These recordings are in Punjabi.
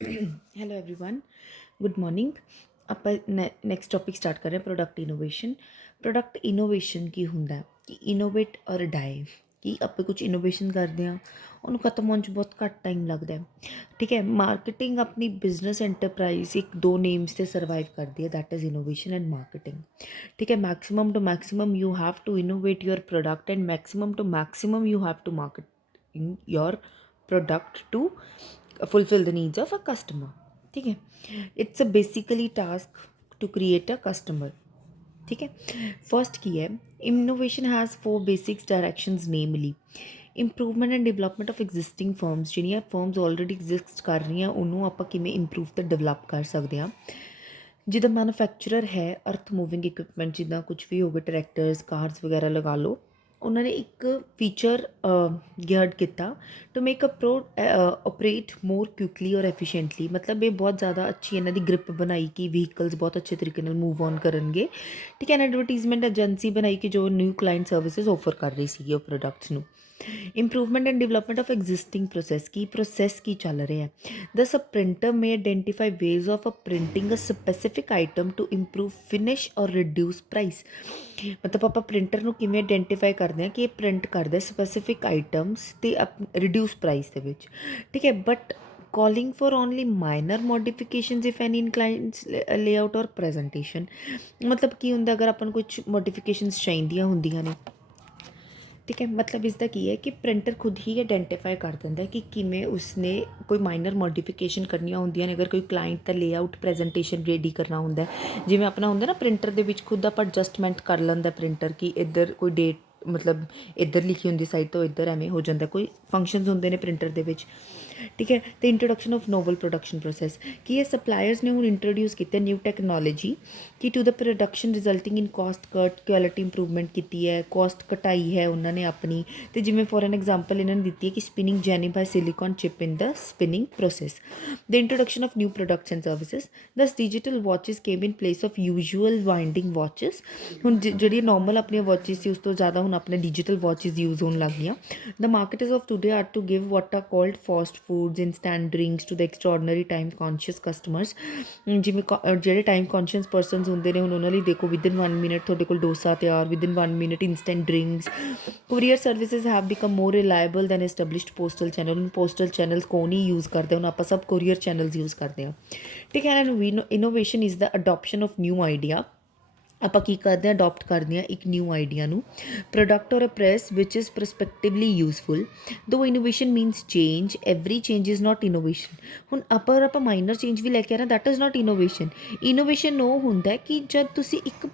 Hello everyone, good morning. ਆਪਾਂ ਨੈਕਸਟ ਟੌਪਿਕ ਸਟਾਰਟ ਕਰ ਰਹੇ ਹਾਂ, ਪ੍ਰੋਡਕਟ ਇਨੋਵੇਸ਼ਨ। ਪ੍ਰੋਡਕਟ ਇਨੋਵੇਸ਼ਨ ਕੀ ਹੁੰਦਾ ਕਿ ਇਨੋਵੇਟ ਔਰ ਡਾਈ, ਕਿ ਆਪਾਂ ਕੁਝ ਇਨੋਵੇਸ਼ਨ ਕਰਦੇ ਹਾਂ, ਉਹਨੂੰ ਖਤਮ ਹੋਣ 'ਚ ਬਹੁਤ ਘੱਟ ਟਾਈਮ ਲੱਗਦਾ ਹੈ। ਠੀਕ ਹੈ, ਮਾਰਕੀਟਿੰਗ ਆਪਣੀ ਬਿਜ਼ਨਸ ਐਂਟਰਪ੍ਰਾਈਜ਼ ਇੱਕ ਦੋ ਨੇਮਸ 'ਤੇ ਸਰਵਾਈਵ ਕਰਦੀ ਹੈ, that is innovation and marketing. ਠੀਕ ਹੈ, maximum to maximum you have to innovate your product and maximum to maximum you have to market your product to fulfill the needs of a customer। ठीक है, it's a basically task to create a customer। ठीक है, फर्स्ट की है innovation has four basics directions, namely improvement and development of existing firms. ਜਿਹੜੀਆਂ ਫਰਮਸ ਆਲਰੇਡੀ ਐਗਜ਼ਿਸਟ ਕਰ ਰਹੀਆਂ ਉਹਨੂੰ ਆਪਾਂ ਕਿਵੇਂ ਇੰਪਰੂਵ ਤੇ ਡਿਵੈਲਪ ਕਰ ਸਕਦੇ ਹਾਂ। ਜਿੱਦਾਂ ਮੈਨੂਫੈਕਚਰਰ ਹੈ ਅਰਥ ਮੂਵਿੰਗ ਇਕਵਿਪਮੈਂਟ, ਜਿੱਦਾਂ ਕੁਝ ਵੀ ਹੋਵੇ, ਟਰੈਕਟਰਸ ਕਾਰਸ ਵਗੈਰਾ ਲਗਾ ਲਓ, ਉਹਨਾਂ ਨੇ ਇੱਕ ਫੀਚਰ ਗੇਅਰਡ ਕੀਤਾ to make a pro operate more quickly or efficiently. ਮਤਲਬ ਇਹ ਬਹੁਤ ਜ਼ਿਆਦਾ ਅੱਛੀ ਇਹਨਾਂ ਦੀ ਗ੍ਰਿਪ ਬਣਾਈ ਕਿ ਵਹੀਕਲਸ ਬਹੁਤ ਅੱਛੇ ਤਰੀਕੇ ਨਾਲ ਮੂਵ ਔਨ ਕਰਨਗੇ। ਠੀਕ ਹੈ, ਐਡਵਰਟੀਜ਼ਮੈਂਟ ਏਜੰਸੀ ਬਣਾਈ ਕਿ ਜੋ ਨਿਊ ਕਲਾਇੰਟ ਸਰਵਿਸਿਜ਼ ਆਫਰ ਕਰ ਰਹੀ ਸੀਗੀ ਉਹ ਪ੍ਰੋਡਕਟਸ ਨੂੰ। Improvement and development of existing process ਕੀ ਚੱਲ ਰਿਹਾ ਹੈ। Thus a printer may identify ways of a printing a specific item to improve finish or reduce price. ਮਤਲਬ ਆਪਾਂ ਪ੍ਰਿੰਟਰ ਨੂੰ ਕਿਵੇਂ ਆਈਡੈਂਟੀਫਾਈ ਕਰਦੇ ਹਾਂ ਕਿ ਇਹ ਪ੍ਰਿੰਟ ਕਰਦਾ ਸਪੈਸੀਫਿਕ ਆਈਟਮਸ ਅਤੇ ਰਿਡਿਊਸ ਪ੍ਰਾਈਸ ਦੇ ਵਿੱਚ। ਠੀਕ ਹੈ, but calling for only minor modifications if any in client's layout or presentation। ਮਤਲਬ ਕੀ ਹੁੰਦਾ, ਅਗਰ ਆਪਾਂ ਨੂੰ ਕੁਝ ਮੋਡੀਫਿਕੇਸ਼ਨਸ ਚਾਹੀਦੀਆਂ ਹੁੰਦੀਆਂ ਨੇ, ਠੀਕ ਹੈ, ਮਤਲਬ ਇਸ ਦਾ ਕੀ ਹੈ ਕਿ ਪ੍ਰਿੰਟਰ ਖੁਦ ਹੀ ਆਈਡੈਂਟੀਫਾਈ ਕਰ ਦਿੰਦਾ ਕਿ ਕਿਵੇਂ ਉਸਨੇ ਕੋਈ ਮਾਈਨਰ ਮੋਡੀਫਿਕੇਸ਼ਨ ਕਰਨੀਆਂ ਹੁੰਦੀਆਂ ਨੇ। ਅਗਰ ਕੋਈ ਕਲਾਇੰਟ ਦਾ ਲੇਆਊਟ ਪ੍ਰੈਜੈਂਟੇਸ਼ਨ ਰੈਡੀ ਕਰਨਾ ਹੁੰਦਾ, ਜਿਵੇਂ ਆਪਣਾ ਹੁੰਦਾ ਨਾ ਪ੍ਰਿੰਟਰ ਦੇ ਵਿੱਚ ਖੁਦ ਆਪਾਂ ਐਡਜਸਟਮੈਂਟ ਕਰ ਲੈਂਦਾ ਪ੍ਰਿੰਟਰ ਕਿ ਇੱਧਰ ਕੋਈ ਡੇਟ, ਮਤਲਬ ਇੱਧਰ ਲਿਖੀ ਹੁੰਦੀ ਸਾਈਡ ਤੋਂ ਇੱਧਰ ਐਵੇਂ ਹੋ ਜਾਂਦਾ, ਕੋਈ ਫੰਕਸ਼ਨਸ ਹੁੰਦੇ ਨੇ ਪ੍ਰਿੰਟਰ ਦੇ ਵਿੱਚ। ਠੀਕ ਹੈ, ਅਤੇ introduction of novel production process, ਕਿ ਇਹ ਸਪਲਾਇਰਸ ਨੇ ਹੁਣ ਇੰਟਰੋਡਿਊਸ ਕੀਤਾ ਨਿਊ ਟੈਕਨੋਲੋਜੀ ਕਿ to the production resulting in cost cut, quality improvement ਕੀਤੀ ਹੈ, ਕੋਸਟ ਘਟਾਈ ਹੈ ਉਹਨਾਂ ਨੇ ਆਪਣੀ। ਅਤੇ ਜਿਵੇਂ ਫੋਰ ਐਨ ਐਗਜ਼ਾਮਪਲ ਇਹਨਾਂ ਨੇ ਦਿੱਤੀ ਹੈ ਕਿ spinning jenny by silicon chip in the spinning process. The introduction of new products and services, thus digital watches came in place of usual winding watches. ਹੁਣ ਜਿਹੜੀ ਨੋਰਮਲ ਆਪਣੀਆਂ ਵਾਚਿਸ ਸੀ ਉਸ ਤੋਂ ਜ਼ਿਆਦਾ ਹੁਣ ਆਪਣੇ ਡਿਜੀਟਲ ਵਾਚਿਸ ਯੂਜ਼ ਹੋਣ ਲੱਗ ਗਈਆਂ। The marketers of today are to give what are called fast foods, instant drinks to the extraordinary time conscious customers. ਜਿਵੇਂ ਜਿਹੜੇ ਟਾਈਮ ਕੌਨਸ਼ੀਅਸ ਪਰਸਨਸ ਹੁੰਦੇ ਨੇ, ਹੁਣ ਉਹਨਾਂ ਲਈ ਦੇਖੋ ਵਿਦਿਨ 1 ਮਿੰਟ ਤੁਹਾਡੇ ਕੋਲ ਡੋਸਾ ਤਿਆਰ, within 1 minute instant drinks. Courier services have become more reliable than established postal channel. ਹੁਣ ਪੋਸਟਲ ਚੈਨਲਸ ਕੌਣ ਹੀ ਯੂਜ਼ ਕਰਦੇ, ਹੁਣ ਆਪਾਂ ਸਭ ਕੁਰੀਅਰ ਚੈਨਲਸ ਯੂਜ਼ ਕਰਦੇ ਹਾਂ। ਠੀਕ ਹੈ, and innovation is the adoption of new idea. ਆਪਾਂ ਕੀ ਕਰਦੇ ਹਾਂ, ਅਡੋਪਟ ਕਰਦੇ ਹਾਂ ਇੱਕ ਨਿਊ ਆਈਡੀਆ ਨੂੰ। ਪ੍ਰੋਡਕਟ ਔਰ a press which is ਪ੍ਰਸਪੈਕਟਿਵਲੀ useful ਦੋ innovation means change, every change is not innovation. ਹੁਣ ਆਪਾਂ ਮਾਈਨਰ ਚੇਂਜ ਵੀ ਲੈ ਕੇ ਆ ਰਹੇ, that is not innovation. Innovation ਉਹ ਹੁੰਦਾ ਕਿ ਜਦ ਤੁਸੀਂ ਇੱਕ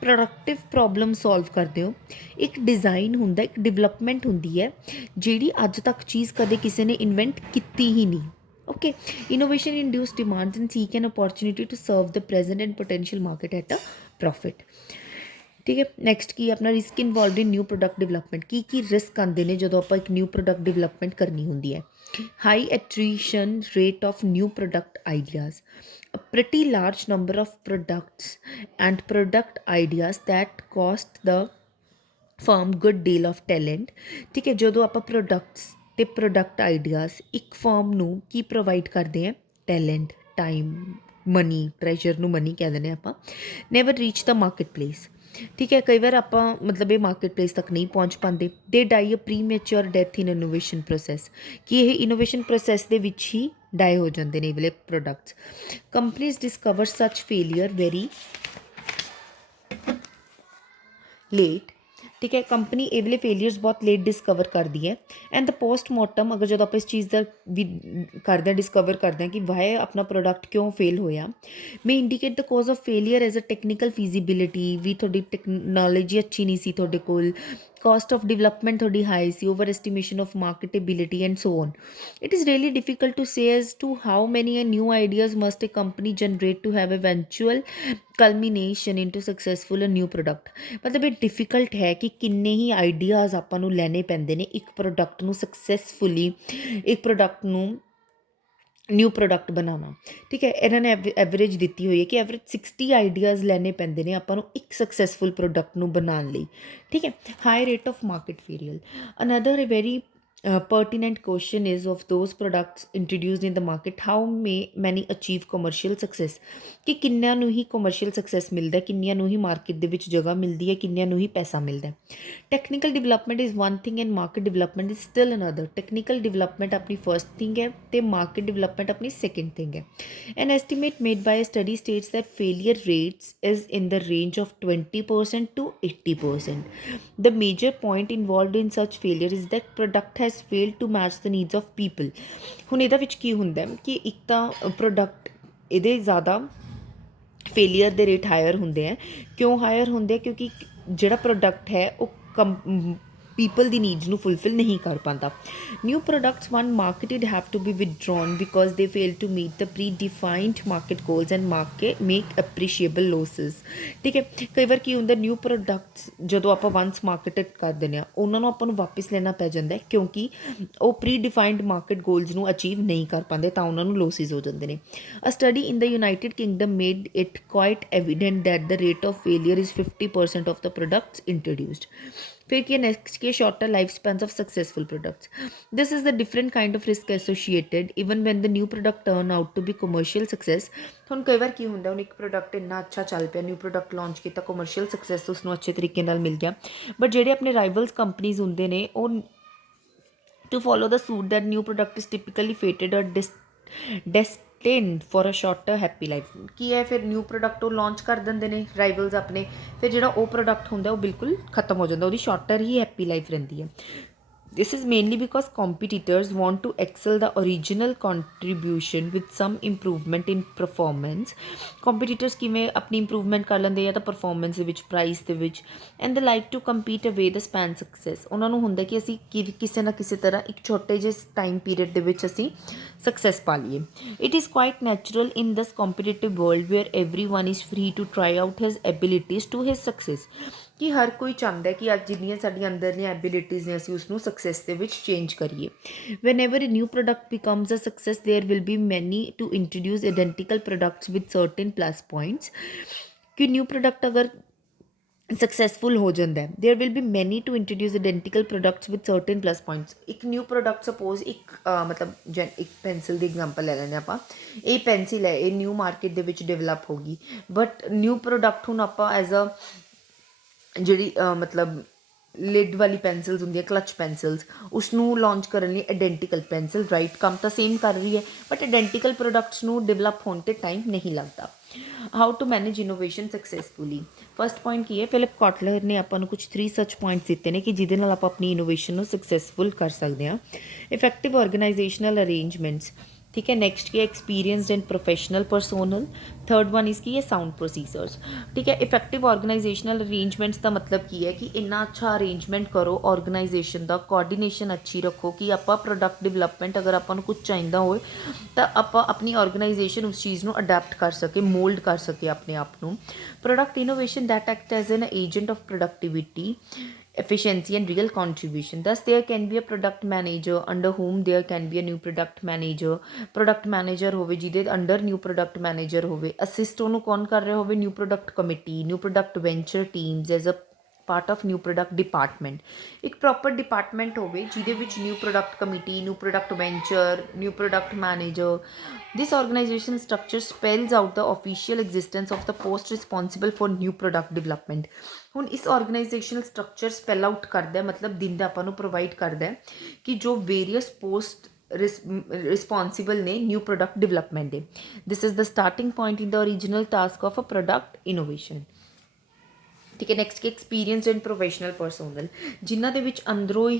ਪ੍ਰੋਡਕਟਿਵ ਪ੍ਰੋਬਲਮ ਸੋਲਵ ਕਰਦੇ ਹੋ, ਇੱਕ ਡਿਜ਼ਾਈਨ ਹੁੰਦਾ, ਇੱਕ ਡਿਵੈਲਪਮੈਂਟ ਹੁੰਦੀ ਹੈ ਜਿਹੜੀ ਅੱਜ ਤੱਕ ਚੀਜ਼ ਕਦੇ ਕਿਸੇ ਨੇ ਇਨਵੈਂਟ ਕੀਤੀ ਹੀ ਨਹੀਂ। Okay, innovation induce demands and seek an opportunity to serve the present and potential market at a profit। ਠੀਕ ਹੈ, ਨੈਕਸਟ ਕੀ ਆਪਣਾ risk involved in new product development. Ki risk ਆਉਂਦੇ ਨੇ ਜਦੋਂ ਆਪਾਂ ਇੱਕ ਨਿਊ ਪ੍ਰੋਡਕਟ ਡਿਵੈਲਪਮੈਂਟ ਕਰਨੀ ਹੁੰਦੀ ਹੈ। High attrition rate of new product ideas, a pretty large number of products and product ideas that cost the firm good deal of talent. ਠੀਕ ਹੈ, ਜਦੋਂ ਆਪਾਂ ਪ੍ਰੋਡਕਟਸ ਅਤੇ ਪ੍ਰੋਡਕਟ ਆਈਡੀਆਜ਼ ਇੱਕ ਫਰਮ ਨੂੰ ਕੀ ਪ੍ਰੋਵਾਈਡ ਕਰਦੇ ਹਾਂ, ਟੈਲੈਂਟ, ਟਾਈਮ, ਮਨੀ, ਟਰੈਜਰ ਨੂੰ ਮਨੀ ਕਹਿ ਦਿੰਦੇ ਆਪਾਂ। ਨੈਵਰ ਰੀਚ ਦਾ ਮਾਰਕੀਟ ਪਲੇਸ। ਠੀਕ ਹੈ, ਕਈ ਵਾਰ ਆਪਾਂ ਮਤਲਬ ਇਹ ਮਾਰਕੀਟ ਪਲੇਸ ਤੱਕ ਨਹੀਂ ਪਹੁੰਚ ਪਾਉਂਦੇ। ਦੇ ਡਾਈ ਅ ਪ੍ਰੀ ਮੈਚਿਓਰ ਡੈਥ ਇਨ ਇਨੋਵੇਸ਼ਨ ਪ੍ਰੋਸੈਸ, ਕਿ ਇਹ ਇਨੋਵੇਸ਼ਨ ਪ੍ਰੋਸੈਸ ਦੇ ਵਿੱਚ ਹੀ ਡਾਈ ਹੋ ਜਾਂਦੇ ਨੇ ਇਹ ਵਾਲੇ ਪ੍ਰੋਡਕਟਸ। ਕੰਪਨੀਜ਼ ਡਿਸਕਵਰ ਸੱਚ ਫੇਲੀਅਰ ਵੈਰੀ ਲੇਟ। ਠੀਕ ਹੈ, ਕੰਪਨੀ ਇਹ ਵਾਲੇ ਫੇਲੀਅਰਸ ਬਹੁਤ ਲੇਟ ਡਿਸਕਵਰ ਕਰਦੀ ਹੈ। ਐਂਡ ਦ ਪੋਸਟਮਾਰਟਮ, ਅਗਰ ਜਦੋਂ ਆਪਾਂ ਇਸ ਚੀਜ਼ ਦਾ ਵੀ ਕਰਦੇ ਹਾਂ, ਡਿਸਕਵਰ ਕਰਦੇ ਹਾਂ ਕਿ ਵਾਏ ਆਪਣਾ ਪ੍ਰੋਡਕਟ ਕਿਉਂ ਫੇਲ ਹੋਇਆ, may indicate the cause of failure as a technical feasibility, ਵੀ ਤੁਹਾਡੀ ਟੈਕਨੋਲੋਜੀ ਅੱਛੀ ਨਹੀਂ ਸੀ ਤੁਹਾਡੇ ਕੋਲ, cost of development ਤੁਹਾਡੀ ਹਾਈ ਸੀ, over estimation of marketability and so on. It is really difficult to say as to how many new ideas must a company generate to have eventual culmination into successful new product. ਮਤਲਬ ਇਹ ਡਿਫਿਕਲਟ ਹੈ ਕਿ ਕਿੰਨੇ ਹੀ ਆਈਡੀਆਜ਼ ਆਪਾਂ ਨੂੰ ਲੈਣੇ ਪੈਂਦੇ ਨੇ ਇੱਕ ਪ੍ਰੋਡਕਟ ਨੂੰ ਸਕਸੈਸਫੁਲੀ, ਇੱਕ ਪ੍ਰੋਡਕਟ ਨੂੰ ਨਿਊ ਪ੍ਰੋਡਕਟ ਬਣਾਉਣਾ। ਠੀਕ ਹੈ, ਇਹਨਾਂ ਨੇ ਐਵਰੇਜ ਦਿੱਤੀ ਹੋਈ ਹੈ ਕਿ ਐਵਰੇਜ 60 ਆਈਡੀਆਜ਼ ਲੈਣੇ ਪੈਂਦੇ ਨੇ ਆਪਾਂ ਨੂੰ ਇੱਕ ਸਕਸੈਸਫੁਲ ਪ੍ਰੋਡਕਟ ਨੂੰ ਬਣਾਉਣ ਲਈ। ਠੀਕ ਹੈ, high rate of market failure, another very pertinent question is of those products introduced in the market, how may many achieve commercial success? ਕਿ ਕਿੰਨਿਆਂ ਨੂੰ ਹੀ commercial success ਮਿਲਦਾ ਹੈ, ਕਿੰਨਿਆਂ ਨੂੰ ਹੀ ਮਾਰਕੀਟ ਦੇ ਵਿੱਚ ਜਗ੍ਹਾ ਮਿਲਦੀ ਹੈ, ਕਿੰਨਿਆਂ ਨੂੰ ਹੀ ਪੈਸਾ ਮਿਲਦਾ ਹੈ। Technical development is one thing and market development is still another. Technical development ਆਪਣੀ ਫਰਸਟ ਥਿੰਗ ਹੈ ਤੇ ਮਾਰਕੀਟ ਡਿਵੈਲਪਮੈਂਟ ਆਪਣੀ ਸੈਕੰਡ ਥਿੰਗ ਹੈ। An estimate made by a study states that failure rates is in the range of 20% to 80%. The major point involved in such failure is that product has failed to match the needs of people। ਹੁਣ ਇਹਦਾ ਵਿੱਚ ਕੀ ਹੁੰਦਾ ਕਿ ਇੱਕ ਤਾਂ ਪ੍ਰੋਡਕਟ ਇਹਦੇ ਜ਼ਿਆਦਾ ਫੇਲੀਅਰ ਦੇ ਰੇਟ ਹਾਇਰ ਹੁੰਦੇ ਹੈ। ਕਿਉਂ ਹਾਇਰ ਹੁੰਦੇ ਆ? ਕਿਉਂਕਿ ਜਿਹੜਾ ਪ੍ਰੋਡਕਟ ਹੈ ਉਹ ਪੀਪਲ ਦੀ ਨੀਡਸ ਨੂੰ ਫੁਲਫਿਲ ਨਹੀਂ ਕਰ ਪਾਉਂਦਾ। New products when marketed have to be withdrawn because they fail to meet the predefined market goals and make appreciable losses. ਠੀਕ ਹੈ, ਕਈ ਵਾਰ ਕੀ ਹੁੰਦਾ, ਨਿਊ ਪ੍ਰੋਡਕਟਸ ਜਦੋਂ ਆਪਾਂ ਵਨਸ ਮਾਰਕੀਟਡ ਕਰ ਦਿੰਦੇ ਹਾਂ ਉਹਨਾਂ ਨੂੰ ਆਪਾਂ ਨੂੰ ਵਾਪਿਸ ਲੈਣਾ ਪੈ ਜਾਂਦਾ ਕਿਉਂਕਿ ਉਹ ਪ੍ਰੀ ਡਿਫਾਈਨਡ ਮਾਰਕੀਟ ਗੋਲਸ ਨੂੰ ਅਚੀਵ ਨਹੀਂ ਕਰ ਪਾਉਂਦੇ ਤਾਂ ਉਹਨਾਂ ਨੂੰ ਲੋਸਿਸ ਹੋ ਜਾਂਦੇ ਨੇ। A study in the United Kingdom made it quite evident that the rate of failure is 50% of the products introduced. फिर क्या नेक्स्ट के shorter life spans of successful products. This is the different kind of risk associated even when the new product turn out to be commercial success. ਹੁਣ ਕਈ ਵਾਰ ਕੀ ਹੁੰਦਾ, ਹੁਣ ਇੱਕ ਪ੍ਰੋਡਕਟ ਇੰਨਾ ਅੱਛਾ ਚੱਲ ਪਿਆ, ਨਿਊ ਪ੍ਰੋਡਕਟ ਲਾਂਚ ਕੀਤਾ, ਕਮਰਸ਼ੀਅਲ ਸਕਸੈਸ ਉਸਨੂੰ ਅੱਛੇ ਤਰੀਕੇ ਨਾਲ ਮਿਲ ਗਿਆ, ਬਟ ਜਿਹੜੇ ਆਪਣੇ ਰਾਈਵਲਸ ਕੰਪਨੀਜ਼ ਹੁੰਦੇ ਨੇ ਉਹ to follow the suit that new product is typically fated or destined for a shorter happy life। ਕੀ ਹੈ ਫਿਰ ਨਿਊ ਪ੍ਰੋਡਕਟ ਉਹ ਲਾਂਚ ਕਰ ਦਿੰਦੇ ਨੇ ਰਾਈਵਲਸ ਆਪਣੇ, ਫਿਰ ਜਿਹੜਾ ਉਹ ਪ੍ਰੋਡਕਟ ਹੁੰਦਾ ਉਹ ਬਿਲਕੁਲ ਖਤਮ ਹੋ ਜਾਂਦਾ, ਉਹਦੀ ਸ਼ਾਰਟਰ ਹੀ ਹੈਪੀ ਲਾਈਫ ਰਹਿੰਦੀ ਹੈ। This is mainly because competitors want to excel the original contribution with some improvement in performance। Competitors ਕਿਵੇਂ ਆਪਣੀ improvement ਕਰ ਲੈਂਦੇ ਜਾਂ ਤਾਂ performance ਦੇ ਵਿੱਚ, price ਦੇ ਵਿੱਚ, and they like to compete away the span success। ਉਹਨਾਂ ਨੂੰ ਹੁੰਦਾ ਕਿ ਅਸੀਂ ਕਿਸੇ ਨਾ ਕਿਸੇ ਤਰ੍ਹਾਂ ਇੱਕ ਛੋਟੇ ਜਿਹੇ ਟਾਈਮ ਪੀਰੀਅਡ ਦੇ ਵਿੱਚ ਅਸੀਂ ਸਕਸੈਸ ਪਾ ਲਈਏ। It is quite natural in this competitive world where everyone is free to try out his abilities to his success। ਕਿ ਹਰ ਕੋਈ ਚਾਹੁੰਦਾ ਕਿ ਅੱਜ ਜਿੰਨੀਆਂ ਸਾਡੀਆਂ ਅੰਦਰਲੀਆਂ ਐਬਿਲਿਟੀਜ਼ ਨੇ ਅਸੀਂ ਉਸਨੂੰ ਸਕਸੈਸ ਦੇ ਵਿੱਚ ਚੇਂਜ ਕਰੀਏ। whenever a new product becomes a success there will be many to introduce identical products with certain plus points। ਕਿ ਨਿਊ ਪ੍ਰੋਡਕਟ ਅਗਰ ਸਕਸੈਸਫੁਲ ਹੋ ਜਾਂਦਾ ਹੈ there will be many to introduce identical products with certain plus points. ਇੱਕ ਨਿਊ ਪ੍ਰੋਡਕਟ ਸਪੋਜ਼ ਇੱਕ ਮਤਲਬ ਇੱਕ ਪੈਨਸਿਲ ਦੀ ਐਗਜ਼ਾਮਪਲ ਲੈ ਲੈਂਦੇ ਆਪਾਂ, ਇਹ ਪੈਨਸਿਲ ਹੈ, ਇਹ ਨਿਊ ਮਾਰਕੀਟ ਦੇ ਵਿੱਚ ਡਿਵੈਲਪ ਹੋ ਗਈ, ਬਟ ਨਿਊ ਪ੍ਰੋਡਕਟ ਹੁਣ ਆਪਾਂ ਐਜ਼ ਅ ਜਿਹੜੀ ਮਤਲਬ ਲਿਡ ਵਾਲੀ ਪੈਨਸਿਲਸ ਹੁੰਦੀਆਂ, ਕਲਚ ਪੈਨਸਿਲਸ, ਉਸਨੂੰ ਲਾਂਚ ਕਰਨ ਲਈ ਆਈਡੈਂਟੀਕਲ ਪੈਨਸਿਲ, ਰਾਈਟ, ਕੰਮ ਤਾਂ ਸੇਮ ਕਰ ਰਹੀ ਹੈ ਬਟ ਆਈਡੈਂਟੀਕਲ ਪ੍ਰੋਡਕਟਸ ਨੂੰ ਡਿਵੈਲਪ ਹੋਣ 'ਤੇ ਟਾਈਮ ਨਹੀਂ ਲੱਗਦਾ। How to manage innovation successfully. First point ਕੀ ਹੈ, ਫਿਲਿਪ ਕੋਟਲਰ ਨੇ ਆਪਾਂ ਨੂੰ ਕੁਝ 3 ਸੱਚ ਪੁਆਇੰਟਸ ਦਿੱਤੇ ਨੇ ਕਿ ਜਿਹਦੇ ਨਾਲ ਆਪਾਂ ਆਪਣੀ ਇਨੋਵੇਸ਼ਨ ਨੂੰ ਸਕਸੈਸਫੁਲ ਕਰ ਸਕਦੇ ਹਾਂ। ਇਫੈਕਟਿਵ ਆਰਗੇਨਾਈਜੇਸ਼ਨਲ ਅਰੇਂਜਮੈਂਟਸ, ठीक है। नेक्स्ट की experienced and professional personnel. Third one इसकी है साउंड प्रोसीजर्स। ठीक है, इफेक्टिव ऑर्गेनाइजेशनल अरेंजमेंट्स का मतलब की है कि इन्ना अच्छा अरेंजमेंट करो ऑर्गेनाइजेशन का, कोआर्डिनेशन अच्छी रखो कि आप प्रोडक्ट डिवेलपमेंट अगर अपन कुछ चाहिए हो तो आप अपनी ऑर्गेनाइजेशन उस चीज़ को अडेप्ट कर सके, मोल्ड कर सके अपने आप को। Product innovation that act as an agent of productivity, efficiency and real contribution। Thus there can be a product manager under whom there can be a new product manager। product manager ਹੋਵੇ ਜਿਹਦੇ ਅੰਡਰ ਨਿਊ ਪ੍ਰੋਡਕਟ ਮੈਨੇਜਰ ਹੋਵੇ, ਅਸਿਸਟ ਉਹਨੂੰ ਕੌਣ ਕਰ ਰਿਹਾ ਹੋਵੇ, new product committee, new product venture teams as a part of new product department. ਇੱਕ ਪ੍ਰੋਪਰ ਡਿਪਾਰਟਮੈਂਟ ਹੋਵੇ ਜਿਹਦੇ ਵਿੱਚ new product committee, new product venture, new product manager. This organization structure spells out the official existence of the post responsible for new product development। ਹੁਣ ਇਸ ਆਰਗੇਨਾਈਜੇਸ਼ਨਲ ਸਟਰਕਚਰ ਸਪੈਲ ਆਊਟ ਕਰਦਾ, ਮਤਲਬ ਦਿੰਦਾ ਆਪਾਂ ਨੂੰ, ਪ੍ਰੋਵਾਈਡ ਕਰਦਾ ਕਿ ਜੋ ਵੇਰੀਅਸ ਪੋਸਟ ਰਿਸਪੋਂਸੀਬਲ ਨੇ ਨਿਊ ਪ੍ਰੋਡਕਟ ਡਿਵੈਲਪਮੈਂਟ ਦੇ। This is the starting point in the original task of a product innovation. ਠੀਕ ਹੈ, ਨੈਕਸਟ ਕਿ ਐਕਸਪੀਰੀਅੰਸ ਐਂਡ ਪ੍ਰੋਫੈਸ਼ਨਲ ਪਰਸੋਨਲ, ਜਿਨ੍ਹਾਂ ਦੇ ਵਿੱਚ ਅੰਦਰੋਂ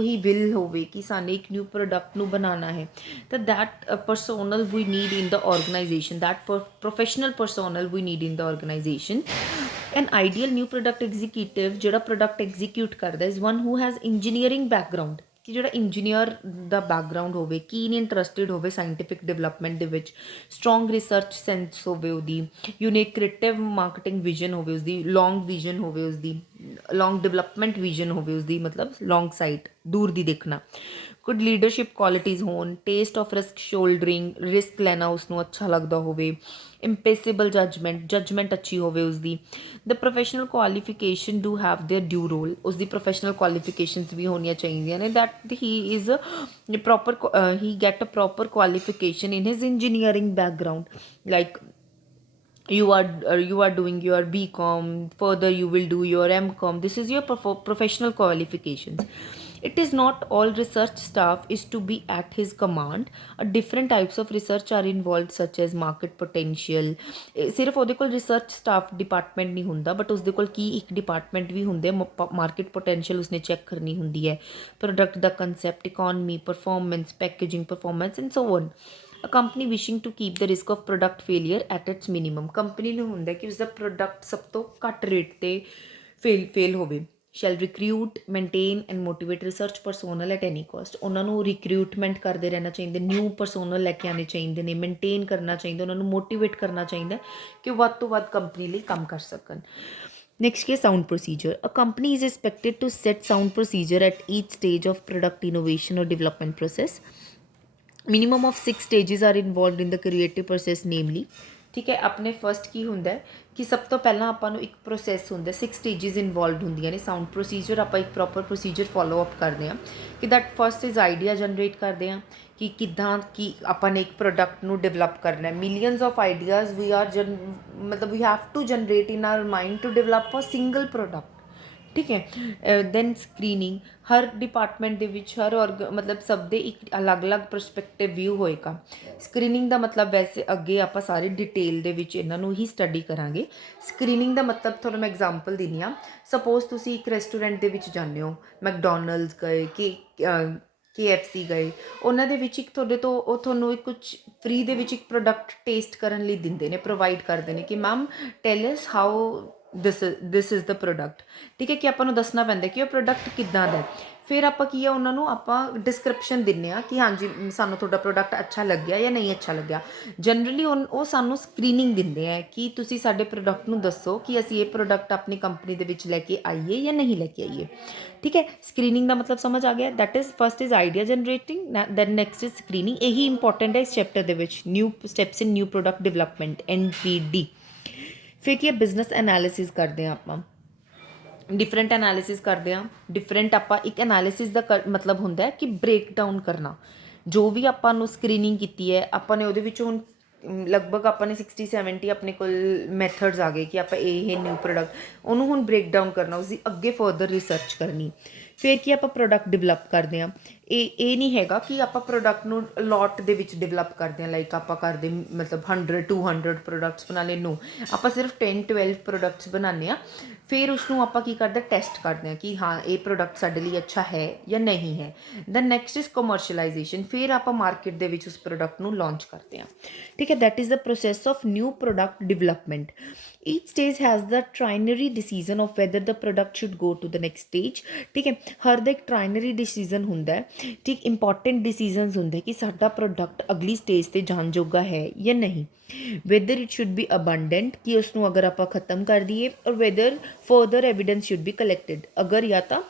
ਹੀ ਵਿਲ ਹੋਵੇ ਕਿ ਸਾਨੂੰ ਇੱਕ ਨਿਊ ਪ੍ਰੋਡਕਟ ਨੂੰ ਬਣਾਉਣਾ ਹੈ, ਤਾਂ that personnel we need in the organization, that professional personnel we need in the organization. An ideal new product executive ਜਿਹੜਾ ਪ੍ਰੋਡਕਟ ਐਗਜ਼ੀਕਿਊਟ ਕਰਦਾ is one who has engineering background, ਕਿ ਜਿਹੜਾ ਇੰਜੀਨੀਅਰ ਦਾ ਬੈਕਗਰਾਊਂਡ ਹੋਵੇ, ਕੀਨ ਇੰਟਰਸਟਿਡ ਹੋਵੇ ਸਾਇੰਟੀਫਿਕ ਡਿਵੈਲਪਮੈਂਟ ਦੇ ਵਿੱਚ, ਸਟਰੋਂਗ ਰਿਸਰਚ ਸੈਂਸ ਹੋਵੇ ਉਹਦੀ, ਯੂਨੀਕ ਕ੍ਰੀਏਟਿਵ ਮਾਰਕੀਟਿੰਗ ਵਿਜ਼ਨ ਹੋਵੇ ਉਸਦੀ, ਲੌਂਗ ਵਿਜ਼ਨ ਹੋਵੇ ਉਸਦੀ, ਲੌਂਗ ਡਿਵੈਲਪਮੈਂਟ ਵਿਜ਼ਨ ਹੋਵੇ ਉਸਦੀ, ਮਤਲਬ ਲੌਂਗ ਸਾਈਟ, ਦੂਰ ਦੀ ਦੇਖਣਾ। ਗੁੱਡ ਲੀਡਰਸ਼ਿਪ ਕੁਆਲਿਟੀਜ਼ ਹੋਣ, ਟੇਸਟ ਆਫ ਰਿਸਕ ਸ਼ੋਲਡਰਿੰਗ, ਰਿਸਕ ਲੈਣਾ ਉਸਨੂੰ ਅੱਛਾ ਲੱਗਦਾ ਹੋਵੇ, ਇੰਪੈਸਿਬਲ ਜਜਮੈਂਟ ਅੱਛੀ ਹੋਵੇ ਉਸਦੀ। The professional qualification do have their due role, ਉਸਦੀ ਪ੍ਰੋਫੈਸ਼ਨਲ ਕੁਆਲੀਫਿਕੇਸ਼ਨਸ ਵੀ ਹੋਣੀਆਂ ਚਾਹੀਦੀਆਂ ਨੇ, that he is proper he get a proper qualification in his engineering background, like you are doing your BCom, further you will do your MCom. This is your professional qualifications. It is not all research staff is to be at his command. Different types of research are involved, such as market potential. ਸਿਰਫ ਉਹਦੇ ਕੋਲ ਰਿਸਰਚ ਸਟਾਫ ਡਿਪਾਰਟਮੈਂਟ ਨਹੀਂ ਹੁੰਦਾ, ਬਟ ਉਸਦੇ ਕੋਲ ਕੀ ਇੱਕ ਡਿਪਾਰਟਮੈਂਟ ਵੀ ਹੁੰਦੇ, ਮਾਰਕੀਟ ਪੋਟੈਂਸ਼ੀਅਲ ਉਸਨੇ ਚੈੱਕ ਕਰਨੀ ਹੁੰਦੀ ਹੈ, product the concept, economy, performance, packaging performance and so on. A company wishing to keep the risk of product failure at its minimum, company ਨੂੰ ਹੁੰਦਾ ਕਿ ਉਸਦਾ ਪ੍ਰੋਡਕਟ ਸਭ ਤੋਂ ਘੱਟ ਰੇਟ 'ਤੇ ਫੇਲ ਹੋਵੇ, shall recruit, maintain and motivate research personnel at any cost. ਉਹਨਾਂ ਨੂੰ ਰਿਕਰੂਟਮੈਂਟ ਕਰਦੇ ਰਹਿਣਾ ਚਾਹੀਦਾ, ਨਿਊ ਪਰਸੋਨਲ ਲੈ ਕੇ ਆਉਣੇ ਚਾਹੀਦੇ ਨੇ, ਮੇਨਟੇਨ ਕਰਨਾ ਚਾਹੀਦਾ, ਉਹਨਾਂ ਨੂੰ ਮੋਟੀਵੇਟ ਕਰਨਾ ਚਾਹੀਦਾ ਕਿ ਉਹ ਵੱਧ ਤੋਂ ਵੱਧ ਕੰਪਨੀ ਲਈ ਕੰਮ ਕਰ ਸਕਣ। Next is sound procedure. A company is expected to set sound procedure at each stage of product innovation or development process. Minimum of 6 stages are involved in the creative process, namely, ਠੀਕ ਹੈ, ਆਪਣੇ ਫਸਟ ਕੀ ਹੁੰਦਾ ਕਿ ਸਭ ਤੋਂ ਪਹਿਲਾਂ ਆਪਾਂ ਨੂੰ ਇੱਕ ਪ੍ਰੋਸੈਸ ਹੁੰਦਾ, 6 ਸਟੇਜਿਸ ਇਨਵੋਲਵਡ ਹੁੰਦੀਆਂ ਨੇ ਸਾਊਂਡ ਪ੍ਰੋਸੀਜਰ। ਆਪਾਂ ਇੱਕ ਪ੍ਰੋਪਰ ਪ੍ਰੋਸੀਜਰ ਫੋਲੋ ਅਪ ਕਰਦੇ ਹਾਂ ਕਿ that first is idea generate ਕਰਦੇ ਹਾਂ ਕਿ ਕਿੱਦਾਂ ਕਿ ਆਪਾਂ ਨੇ ਇੱਕ ਪ੍ਰੋਡਕਟ ਨੂੰ ਡਿਵੈਲਪ ਕਰਨਾ ਹੈ। ਮਿਲੀਅਨਸ ਆਫ ਆਈਡੀਆਜ਼ ਵੀ ਮਤਲਬ we have to generate in our mind to develop a single product, ਠੀਕ ਹੈ। ਦੈਨ ਸਕਰੀਨਿੰਗ, ਹਰ ਡਿਪਾਰਟਮੈਂਟ ਦੇ ਵਿੱਚ ਮਤਲਬ ਸਭ ਦੇ ਇੱਕ ਅਲੱਗ-ਅਲੱਗ ਪਰਸਪੈਕਟਿਵ ਵਿਊ ਹੋਏਗਾ। ਸਕਰੀਨਿੰਗ ਦਾ ਮਤਲਬ ਵੈਸੇ ਅੱਗੇ ਆਪਾਂ ਸਾਰੇ ਡਿਟੇਲ ਦੇ ਵਿੱਚ ਇਹਨਾਂ ਨੂੰ ਹੀ ਸਟੱਡੀ ਕਰਾਂਗੇ। ਸਕਰੀਨਿੰਗ ਦਾ ਮਤਲਬ ਤੁਹਾਨੂੰ ਮੈਂ ਐਗਜ਼ਾਮਪਲ ਦਿੰਦੀ ਹਾਂ। ਸਪੋਜ਼ ਤੁਸੀਂ ਇੱਕ ਰੈਸਟੋਰੈਂਟ ਦੇ ਵਿੱਚ ਜਾਂਦੇ ਹੋ, ਮੈਕਡੋਨਲਡਸ ਗਏ, KFC ਗਏ, ਉਹਨਾਂ ਦੇ ਵਿੱਚ ਇੱਕ ਤੁਹਾਡੇ ਤੋਂ ਉਹ ਤੁਹਾਨੂੰ ਇੱਕ ਕੁਛ ਫ੍ਰੀ ਦੇ ਵਿੱਚ ਇੱਕ ਪ੍ਰੋਡਕਟ ਟੇਸਟ ਕਰਨ ਲਈ ਦਿੰਦੇ ਨੇ, ਪ੍ਰੋਵਾਈਡ ਕਰਦੇ ਨੇ ਕਿ ma'am tell us how this is the product, ਠੀਕ ਹੈ, ਕਿ ਆਪਾਂ ਨੂੰ ਦੱਸਣਾ ਪੈਂਦਾ ਕਿ ਉਹ ਪ੍ਰੋਡਕਟ ਕਿੱਦਾਂ ਦਾ। ਫਿਰ ਆਪਾਂ ਕੀ ਆ, ਉਹਨਾਂ ਨੂੰ ਆਪਾਂ ਡਿਸਕ੍ਰਿਪਸ਼ਨ ਦਿੰਦੇ ਹਾਂ ਕਿ ਹਾਂਜੀ ਸਾਨੂੰ ਤੁਹਾਡਾ ਪ੍ਰੋਡਕਟ ਅੱਛਾ ਲੱਗਿਆ ਜਾਂ ਨਹੀਂ ਅੱਛਾ ਲੱਗਿਆ। ਜਨਰਲੀ ਉਹ ਸਾਨੂੰ ਸਕਰੀਨਿੰਗ ਦਿੰਦੇ ਹੈ ਕਿ ਤੁਸੀਂ ਸਾਡੇ ਪ੍ਰੋਡਕਟ ਨੂੰ ਦੱਸੋ ਕਿ ਅਸੀਂ ਇਹ ਪ੍ਰੋਡਕਟ ਆਪਣੀ ਕੰਪਨੀ ਦੇ ਵਿੱਚ ਲੈ ਕੇ ਆਈਏ ਜਾਂ ਨਹੀਂ ਲੈ ਕੇ ਆਈਏ, ਠੀਕ ਹੈ। ਸਕਰੀਨਿੰਗ ਦਾ ਮਤਲਬ ਸਮਝ ਆ ਗਿਆ। That is first is idea generating, then next is screening. ਇਹੀ ਇੰਪੋਰਟੈਂਟ ਹੈ ਇਸ ਚੈਪਟਰ ਦੇ ਵਿੱਚ, new steps in new product development, NPD। ਫਿਰ ਕੀ ਹੈ, ਬਿਜ਼ਨਸ ਐਨਾਲਿਸਿਸ ਕਰਦੇ ਹਾਂ ਆਪਾਂ, ਡਿਫਰੈਂਟ ਐਨਾਲਿਸਿਸ ਕਰਦੇ ਹਾਂ। ਡਿਫਰੈਂਟ ਆਪਾਂ ਇੱਕ ਐਨਾਲਿਸਿਸ ਦਾ ਮਤਲਬ ਹੁੰਦਾ ਹੈ ਕਿ ਬ੍ਰੇਕ ਡਾਊਨ ਕਰਨਾ, ਜੋ ਵੀ ਆਪਾਂ ਨੂੰ ਸਕਰੀਨਿੰਗ ਕੀਤੀ ਹੈ ਆਪਾਂ ਨੇ ਉਹਦੇ ਵਿੱਚ ਹੁਣ ਲਗਭਗ ਆਪਾਂ ਨੇ 60-70 ਆਪਣੇ ਕੋਲ ਮੈਥਡਸ ਆ ਗਏ ਕਿ ਆਪਾਂ ਇਹ ਨਿਊ ਪ੍ਰੋਡਕਟ ਉਹਨੂੰ ਹੁਣ ਬ੍ਰੇਕ ਡਾਊਨ ਕਰਨਾ, ਉਸਦੀ ਅੱਗੇ ਫਰਦਰ ਰਿਸਰਚ ਕਰਨੀ। ਫਿਰ ਕੀ ਆਪਾਂ ਪ੍ਰੋਡਕਟ ਡਿਵੈਲਪ ਕਰਦੇ ਹਾਂ। ਇਹ ਨਹੀਂ ਹੈਗਾ ਕਿ ਆਪਾਂ ਪ੍ਰੋਡਕਟ ਨੂੰ ਲੋਟ ਦੇ ਵਿੱਚ ਡਿਵੈਲਪ ਕਰਦੇ ਹਾਂ, ਲਾਈਕ ਆਪਾਂ ਕਰਦੇ ਮਤਲਬ 100-200 ਪ੍ਰੋਡਕਟਸ ਬਣਾ ਲਏ, ਨੋ, ਆਪਾਂ ਸਿਰਫ 10-12 ਪ੍ਰੋਡਕਟਸ ਬਣਾਉਂਦੇ ਹਾਂ। ਫਿਰ ਉਸਨੂੰ ਆਪਾਂ ਕੀ ਕਰਦੇ, ਟੈਸਟ ਕਰਦੇ ਹਾਂ ਕਿ ਹਾਂ ਇਹ ਪ੍ਰੋਡਕਟ ਸਾਡੇ ਲਈ ਅੱਛਾ ਹੈ ਜਾਂ ਨਹੀਂ ਹੈ। ਦੈਨ ਨੈਕਸਟ ਇਜ਼ ਕਮਰਸ਼ੀਅਲਾਈਜੇਸ਼ਨ, ਫਿਰ ਆਪਾਂ ਮਾਰਕੀਟ ਦੇ ਵਿੱਚ ਉਸ ਪ੍ਰੋਡਕਟ ਨੂੰ ਲਾਂਚ ਕਰਦੇ ਹਾਂ, ਠੀਕ ਹੈ। That is the process of new product development. Each stage has the trinary decision of whether the product should go to the next stage, ਠੀਕ ਹੈ। ਹਰ ਦਾ ਇੱਕ ਟ੍ਰਾਈਨਰੀ ਡਿਸੀਜ਼ਨ ਹੁੰਦਾ ਹੈ, ਠੀਕ, ਇੰਪੋਰਟੈਂਟ ਡਿਸੀਜ਼ਨਸ ਹੁੰਦੇ ਕਿ ਸਾਡਾ ਪ੍ਰੋਡਕਟ ਅਗਲੀ ਸਟੇਜ 'ਤੇ ਜਾਣ ਜੋਗਾ ਹੈ ਜਾਂ ਨਹੀਂ। Whether it should be abundant, ਕਿ ਉਸਨੂੰ ਅਗਰ ਆਪਾਂ ਖ਼ਤਮ ਕਰ ਦਈਏ, or whether further evidence should be collected, ਅਗਰ ਜਾਂ ਤਾਂ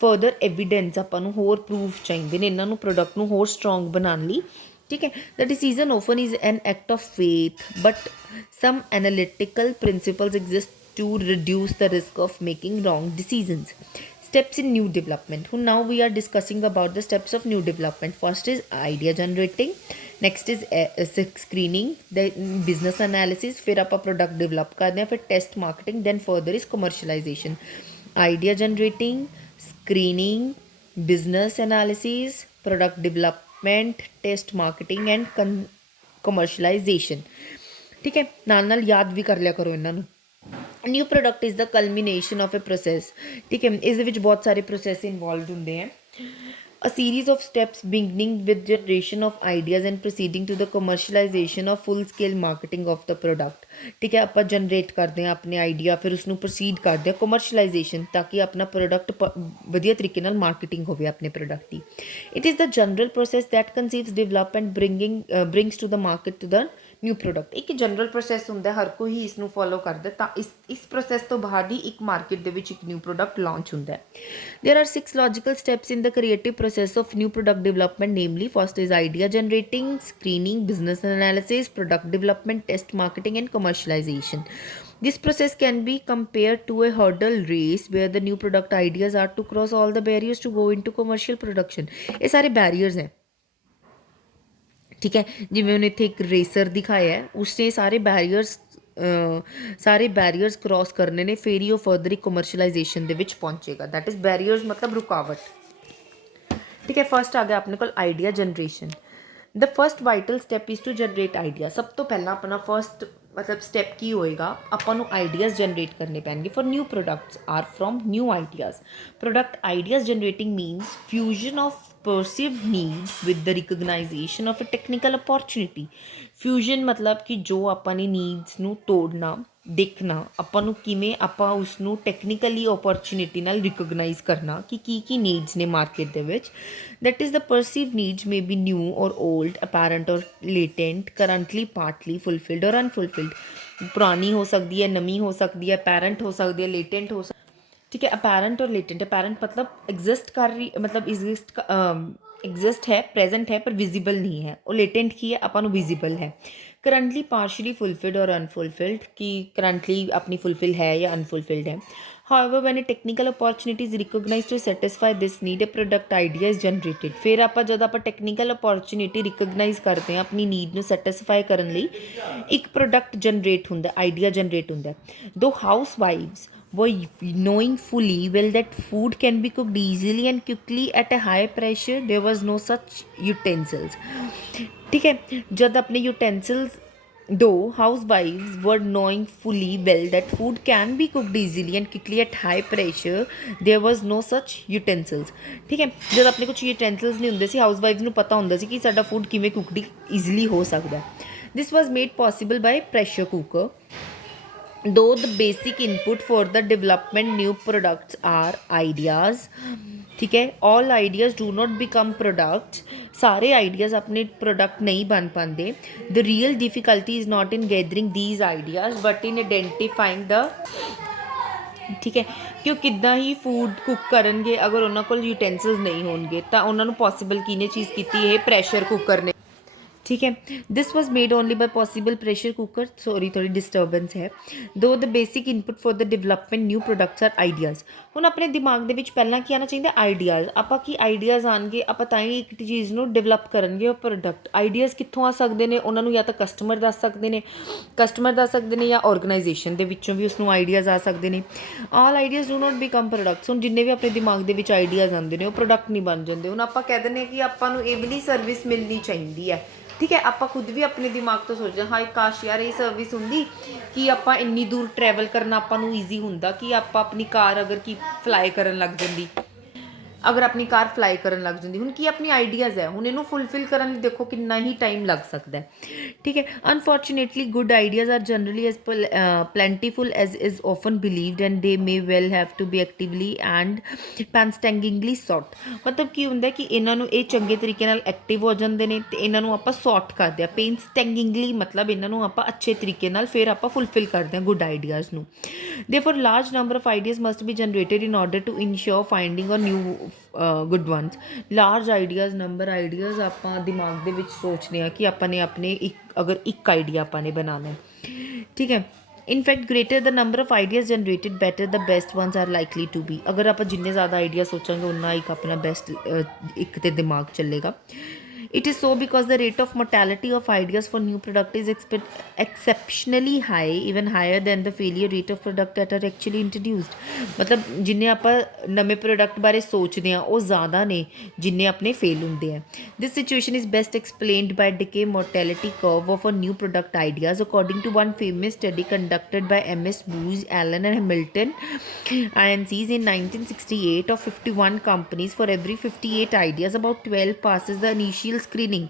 ਫਰਦਰ ਐਵੀਡੈਂਸ ਆਪਾਂ ਨੂੰ ਹੋਰ ਪ੍ਰੂਫ ਚਾਹੀਦੇ ਨੇ ਇਹਨਾਂ ਨੂੰ ਪ੍ਰੋਡਕਟ ਨੂੰ ਹੋਰ ਸਟਰੋਂਗ ਬਣਾਉਣ ਲਈ, ਠੀਕ ਹੈ। The decision often is an act of faith, but some analytical principles exist to reduce the risk of making wrong decisions. Steps in new development. Now we are discussing about the steps of new development. First is idea generating, next is screening, then business analysis, फिर आप product develop करते हैं, फिर test marketing, then further is commercialization. Idea generating, screening, business analysis, product development, test marketing and commercialization, ठीक है। ਨਾਲ ਯਾਦ ਵੀ ਕਰ ਲਿਆ ਕਰੋ ਇਹਨਾਂ ਨੂੰ। New product is the culmination of a process, ਠੀਕ ਹੈ। ਇਸ ਦੇ ਵਿੱਚ ਬਹੁਤ ਸਾਰੇ ਪ੍ਰੋਸੈਸ ਇਨਵੋਲਵਡ ਹੁੰਦੇ ਹੈ। A series of steps beginning with generation of ideas and proceeding to the commercialization of full scale marketing of the product, ਠੀਕ ਹੈ। ਆਪਾਂ ਜਨਰੇਟ ਕਰਦੇ ਹਾਂ ਆਪਣੇ ਆਈਡੀਆ, ਫਿਰ ਉਸਨੂੰ ਪ੍ਰੋਸੀਡ ਕਰਦੇ ਹਾਂ ਕਮਰਸ਼ੀਅਲਾਈਜੇਸ਼ਨ, ਤਾਂ ਕਿ ਆਪਣਾ ਪ੍ਰੋਡਕਟ ਵਧੀਆ ਤਰੀਕੇ ਨਾਲ ਮਾਰਕੀਟਿੰਗ ਹੋਵੇ ਆਪਣੇ ਪ੍ਰੋਡਕਟ ਦੀ। It is the general process that conceives develop and brings to the market to the new product ਇੱਕ ਜਨਰਲ ਪ੍ਰੋਸੈਸ ਹੁੰਦਾ, ਹਰ ਕੋਈ ਇਸ ਨੂੰ ਫੋਲੋ ਕਰਦਾ, ਤਾਂ ਇਸ ਪ੍ਰੋਸੈਸ ਤੋਂ ਬਾਅਦ ਹੀ ਇੱਕ ਮਾਰਕੀਟ ਦੇ ਵਿੱਚ ਇੱਕ ਨਿਊ ਪ੍ਰੋਡਕਟ ਲਾਂਚ ਹੁੰਦਾ ਹੈ। ਦੇਰ R 6 logical steps in the creative process of new product development, namely first is idea generating, screening, business analysis, product development, test marketing and commercialization. This process can be compared to a hurdle race where the new product ideas are to cross all the barriers to go into commercial production. ये सारे barriers हैं, ठीक है। जिमें उन्हें इत्थे एक रेसर दिखाया है, उसने सारे बैरीਅਰਸ क्रॉस करने ने, फिर ही वो फर्दर ही कमर्शलाइजेशन ਦੇ ਵਿੱਚ ਪਹੁੰਚੇਗਾ। दैट इज़ बैरीਅਰਸ मतलब रुकावट, ठीक है। फर्स्ट आ गया अपने को idea generation. The first vital step is to generate idea. सब तो पहला अपना फर्स्ट मतलब स्टैप की होएगा, ਆਪਾਂ ਨੂੰ ਆਈਡੀਆਜ਼ ਜਨਰੇਟ ਕਰਨੇ ਪੈਣਗੇ। For new products are from new ideas. Product ideas generating means fusion of perceived need with the recognition of a technical opportunity। Fusion ਮਤਲਬ ਕਿ ਜੋ ਆਪਾਂ ਨੇ ਨੀਡਸ ਨੂੰ ਤੋੜਨਾ, ਦੇਖਣਾ, ਆਪਾਂ ਨੂੰ ਕਿਵੇਂ ਆਪਾਂ ਉਸ ਨੂੰ ਟੈਕਨੀਕਲੀ ਓਪਰਚੁਨਿਟੀ ਨਾਲ ਰਿਕੋਗਨਾਈਜ਼ ਕਰਨਾ ਕਿ ਕੀ ਨੀਡਸ ਨੇ ਮਾਰਕੀਟ ਦੇ ਵਿੱਚ। That is the perceive needs may be new or old, apparent or latent, currently ਪਾਰਟਲੀ fulfilled ਔਰ ਅਨਫੁਲਫਿਲਡ। ਪੁਰਾਣੀ ਹੋ ਸਕਦੀ ਹੈ, ਨਵੀਂ ਹੋ ਸਕਦੀ ਹੈ, ਅਪੈਰੈਂਟ ਹੋ ਸਕਦੀ ਹੈ, ਲੇਟੈਂਟ ਹੋ ਸਕਦੀ, ठीक है। अपेरेंट और लेटेंट, अपेरेंट मतलब एग्जिस्ट कर रही, मतलब एग्जिस्ट है, प्रेजेंट है पर विजिबल नहीं है। और लेटेंट की है, अपन विजिबल है। करंटली पार्शली फुलफिल्ड और अनफुलफिल्ड, कि करंटली अपनी फुलफिल है या अनफुलफिल्ड है। However, when a technical opportunity is recognized to satisfy this need, a product idea is generated। फिर आप जब आप technical opportunity recognize करते हैं अपनी नीड ਨੂੰ satisfy ਕਰਨ ਲਈ, ਇੱਕ product generate ਹੁੰਦਾ, idea generate ਹੁੰਦਾ। Though housewives were knowing fully well that food can be cooked easily and quickly at a high pressure, there was no such utensils, ठीक है। जब अपने utensils, though housewives were knowing fully well that food can be cooked easily and quickly at high pressure, there was no such utensils, ठीक है। जब अपने कुछ utensils नहीं ਹੁੰਦੇ ਸੀ, ਹਾਊਸਵਾਈਵਸ ਨੂੰ ਪਤਾ ਹੁੰਦਾ ਸੀ ਕਿ ਸਾਡਾ ਫੂਡ ਕਿਵੇਂ ਕੁਕਡ ਈਜ਼ੀਲੀ ਹੋ ਸਕਦਾ। This was made possible by pressure cooker. Though the basic input for the development new products are ideas, ठीक है। all ideas do not become products, सारे ideas अपने product नहीं बन पाते। the real difficulty is not in gathering these ideas but in identifying the, ठीक है, ਕਿ ਉਹ ਕਿੱਦਾਂ ਹੀ ਫੂਡ ਕੁੱਕ ਕਰਨਗੇ ਅਗਰ ਉਹਨਾਂ ਕੋਲ ਯੂਟੈਂਸਿਲਸ ਨਹੀਂ ਹੋਣਗੇ। ਤਾਂ ਉਹਨਾਂ ਨੂੰ ਪੋਸੀਬਲ ਕਿਹਨੇ ਚੀਜ਼ ਕੀਤੀ, ਇਹ ਪ੍ਰੈਸ਼ਰ ਕੁੱਕਰ ਨੇ, ठीक है। This was made only by possible pressure cooker, sorry थोड़ी डिस्टर्बेंस है। Though the basic input for the development new products are ideas. ਹੁਣ ਆਪਣੇ ਦਿਮਾਗ ਦੇ ਵਿੱਚ ਪਹਿਲਾਂ ਕੀ ਆਉਣਾ ਚਾਹੀਦਾ, ਆਈਡੀਆਜ਼। ਆਪਾਂ ਕੀ ਆਈਡੀਆਜ਼ ਆਉਣਗੇ, ਆਪਾਂ ਤਾਂ ਹੀ ਇੱਕ ਚੀਜ਼ ਨੂੰ ਡਿਵੈਲਪ ਕਰਨਗੇ। ਉਹ ਪ੍ਰੋਡਕਟ ਆਈਡੀਆਜ਼ ਕਿੱਥੋਂ ਆ ਸਕਦੇ ਨੇ, ਉਹਨਾਂ ਨੂੰ ਜਾਂ ਤਾਂ ਕਸਟਮਰ ਦੱਸ ਸਕਦੇ ਨੇ ਜਾਂ ਆਰਗੇਨਾਈਜੇਸ਼ਨ ਦੇ ਵਿੱਚੋਂ ਵੀ ਉਸ ਨੂੰ ਆਈਡੀਆਜ਼ ਆ ਸਕਦੇ ਨੇ। All ideas do not become products. ਹੁਣ ਜਿੰਨੇ ਵੀ ਆਪਣੇ ਦਿਮਾਗ ਦੇ ਵਿੱਚ ਆਈਡੀਆਜ਼ ਆਉਂਦੇ ਨੇ ਉਹ ਪ੍ਰੋਡਕਟ ਨਹੀਂ ਬਣ ਜਾਂਦੇ। ਹੁਣ ਆਪਾਂ ਕਹਿ ਦਿੰਦੇ ਕਿ ਆਪਾਂ ਨੂੰ ਇਹ ਵਾਲੀ ਸਰਵਿਸ ਮਿਲਣੀ ਚਾਹੀਦੀ ਹੈ, ਠੀਕ ਹੈ। ਆਪਾਂ ਖੁਦ ਵੀ ਆਪਣੇ ਦਿਮਾਗ ਤੋਂ ਸੋਚਦੇ ਹਾਂ, ਹਾਏ ਕਾਸ਼ ਯਾਰ ਇਹ ਸਰਵਿਸ ਹੁੰਦੀ ਕਿ ਆਪਾਂ ਇੰਨੀ ਦੂਰ ਟਰੈਵਲ ਕਰਨਾ ਆਪਾਂ ਨੂੰ ਈਜ਼ੀ ਹੁੰਦਾ, ਕਿ ਆਪਾਂ ਆਪਣੀ ਕਾਰ ਅਗਰ ਕੀ ਫਲਾਈ ਕਰਨ ਲੱਗ ਜਾਂਦੀ, ਅਗਰ ਆਪਣੀ ਕਾਰ ਫਲਾਈ ਕਰਨ ਲੱਗ ਜਾਂਦੀ। ਹੁਣ ਕੀ ਆਪਣੀ ਆਈਡੀਆਜ਼ ਹੈ, ਹੁਣ ਇਹਨੂੰ ਫੁਲਫਿਲ ਕਰਨ ਲਈ ਦੇਖੋ ਕਿੰਨਾ ਹੀ ਟਾਈਮ ਲੱਗ ਸਕਦਾ ਹੈ, ਠੀਕ ਹੈ। Unfortunately good ideas are generally as plentiful as is often believed and they may well have to be actively and painstakingly sought। ਮਤਲਬ ਕੀ ਹੁੰਦਾ ਕਿ ਇਹਨਾਂ ਨੂੰ ਇਹ ਚੰਗੇ ਤਰੀਕੇ ਨਾਲ ਐਕਟਿਵ ਹੋ ਜਾਂਦੇ ਨੇ ਅਤੇ ਇਹਨਾਂ ਨੂੰ ਆਪਾਂ ਸੌਟ ਕਰਦੇ ਹਾਂ। painstakingly ਮਤਲਬ ਇਹਨਾਂ ਨੂੰ ਆਪਾਂ ਅੱਛੇ ਤਰੀਕੇ ਨਾਲ ਫਿਰ ਆਪਾਂ ਫੁਲਫਿਲ ਕਰਦੇ ਹਾਂ ਗੁੱਡ ਆਈਡੀਆਜ਼ ਨੂੰ। therefore large number of ideas must be generated in order to ensure finding a new good ones. Large ideas, number ideas ਆਪਾਂ ਦਿਮਾਗ ਦੇ ਵਿੱਚ ਸੋਚਦੇ ਹਾਂ ਕਿ ਆਪਾਂ ਨੇ ਆਪਣੇ ਅਗਰ ਇੱਕ ਆਈਡੀਆ ਆਪਾਂ ਨੇ ਬਣਾਉਣਾ, ਠੀਕ ਹੈ। In fact greater the number of ideas generated better the best ones are likely to be. ਅਗਰ ਆਪਾਂ ਜਿੰਨੇ ਜ਼ਿਆਦਾ ਆਈਡੀਆ ਸੋਚਾਂਗੇ ਉਨਾ ਇੱਕ ਆਪਣਾ ਬੈਸਟ ਇੱਕ ਤੇ ਦਿਮਾਗ ਚੱਲੇਗਾ। It is so because the rate of mortality of ideas for new product is exceptionally high, even higher than the failure rate of product that are actually introduced। मतलब जिन्हें आप नवे प्रोडक्ट बारे सोचते हैं वो ज़्यादा ने जिन्हें अपने फेल होंगे हैं। This situation is best explained by decay mortality curve of a new product ideas according to one famous study conducted by MS Booz, Allen and Hamilton INCs in 1968 of 51 companies। For every 58 ideas about 12 passes the initial screening.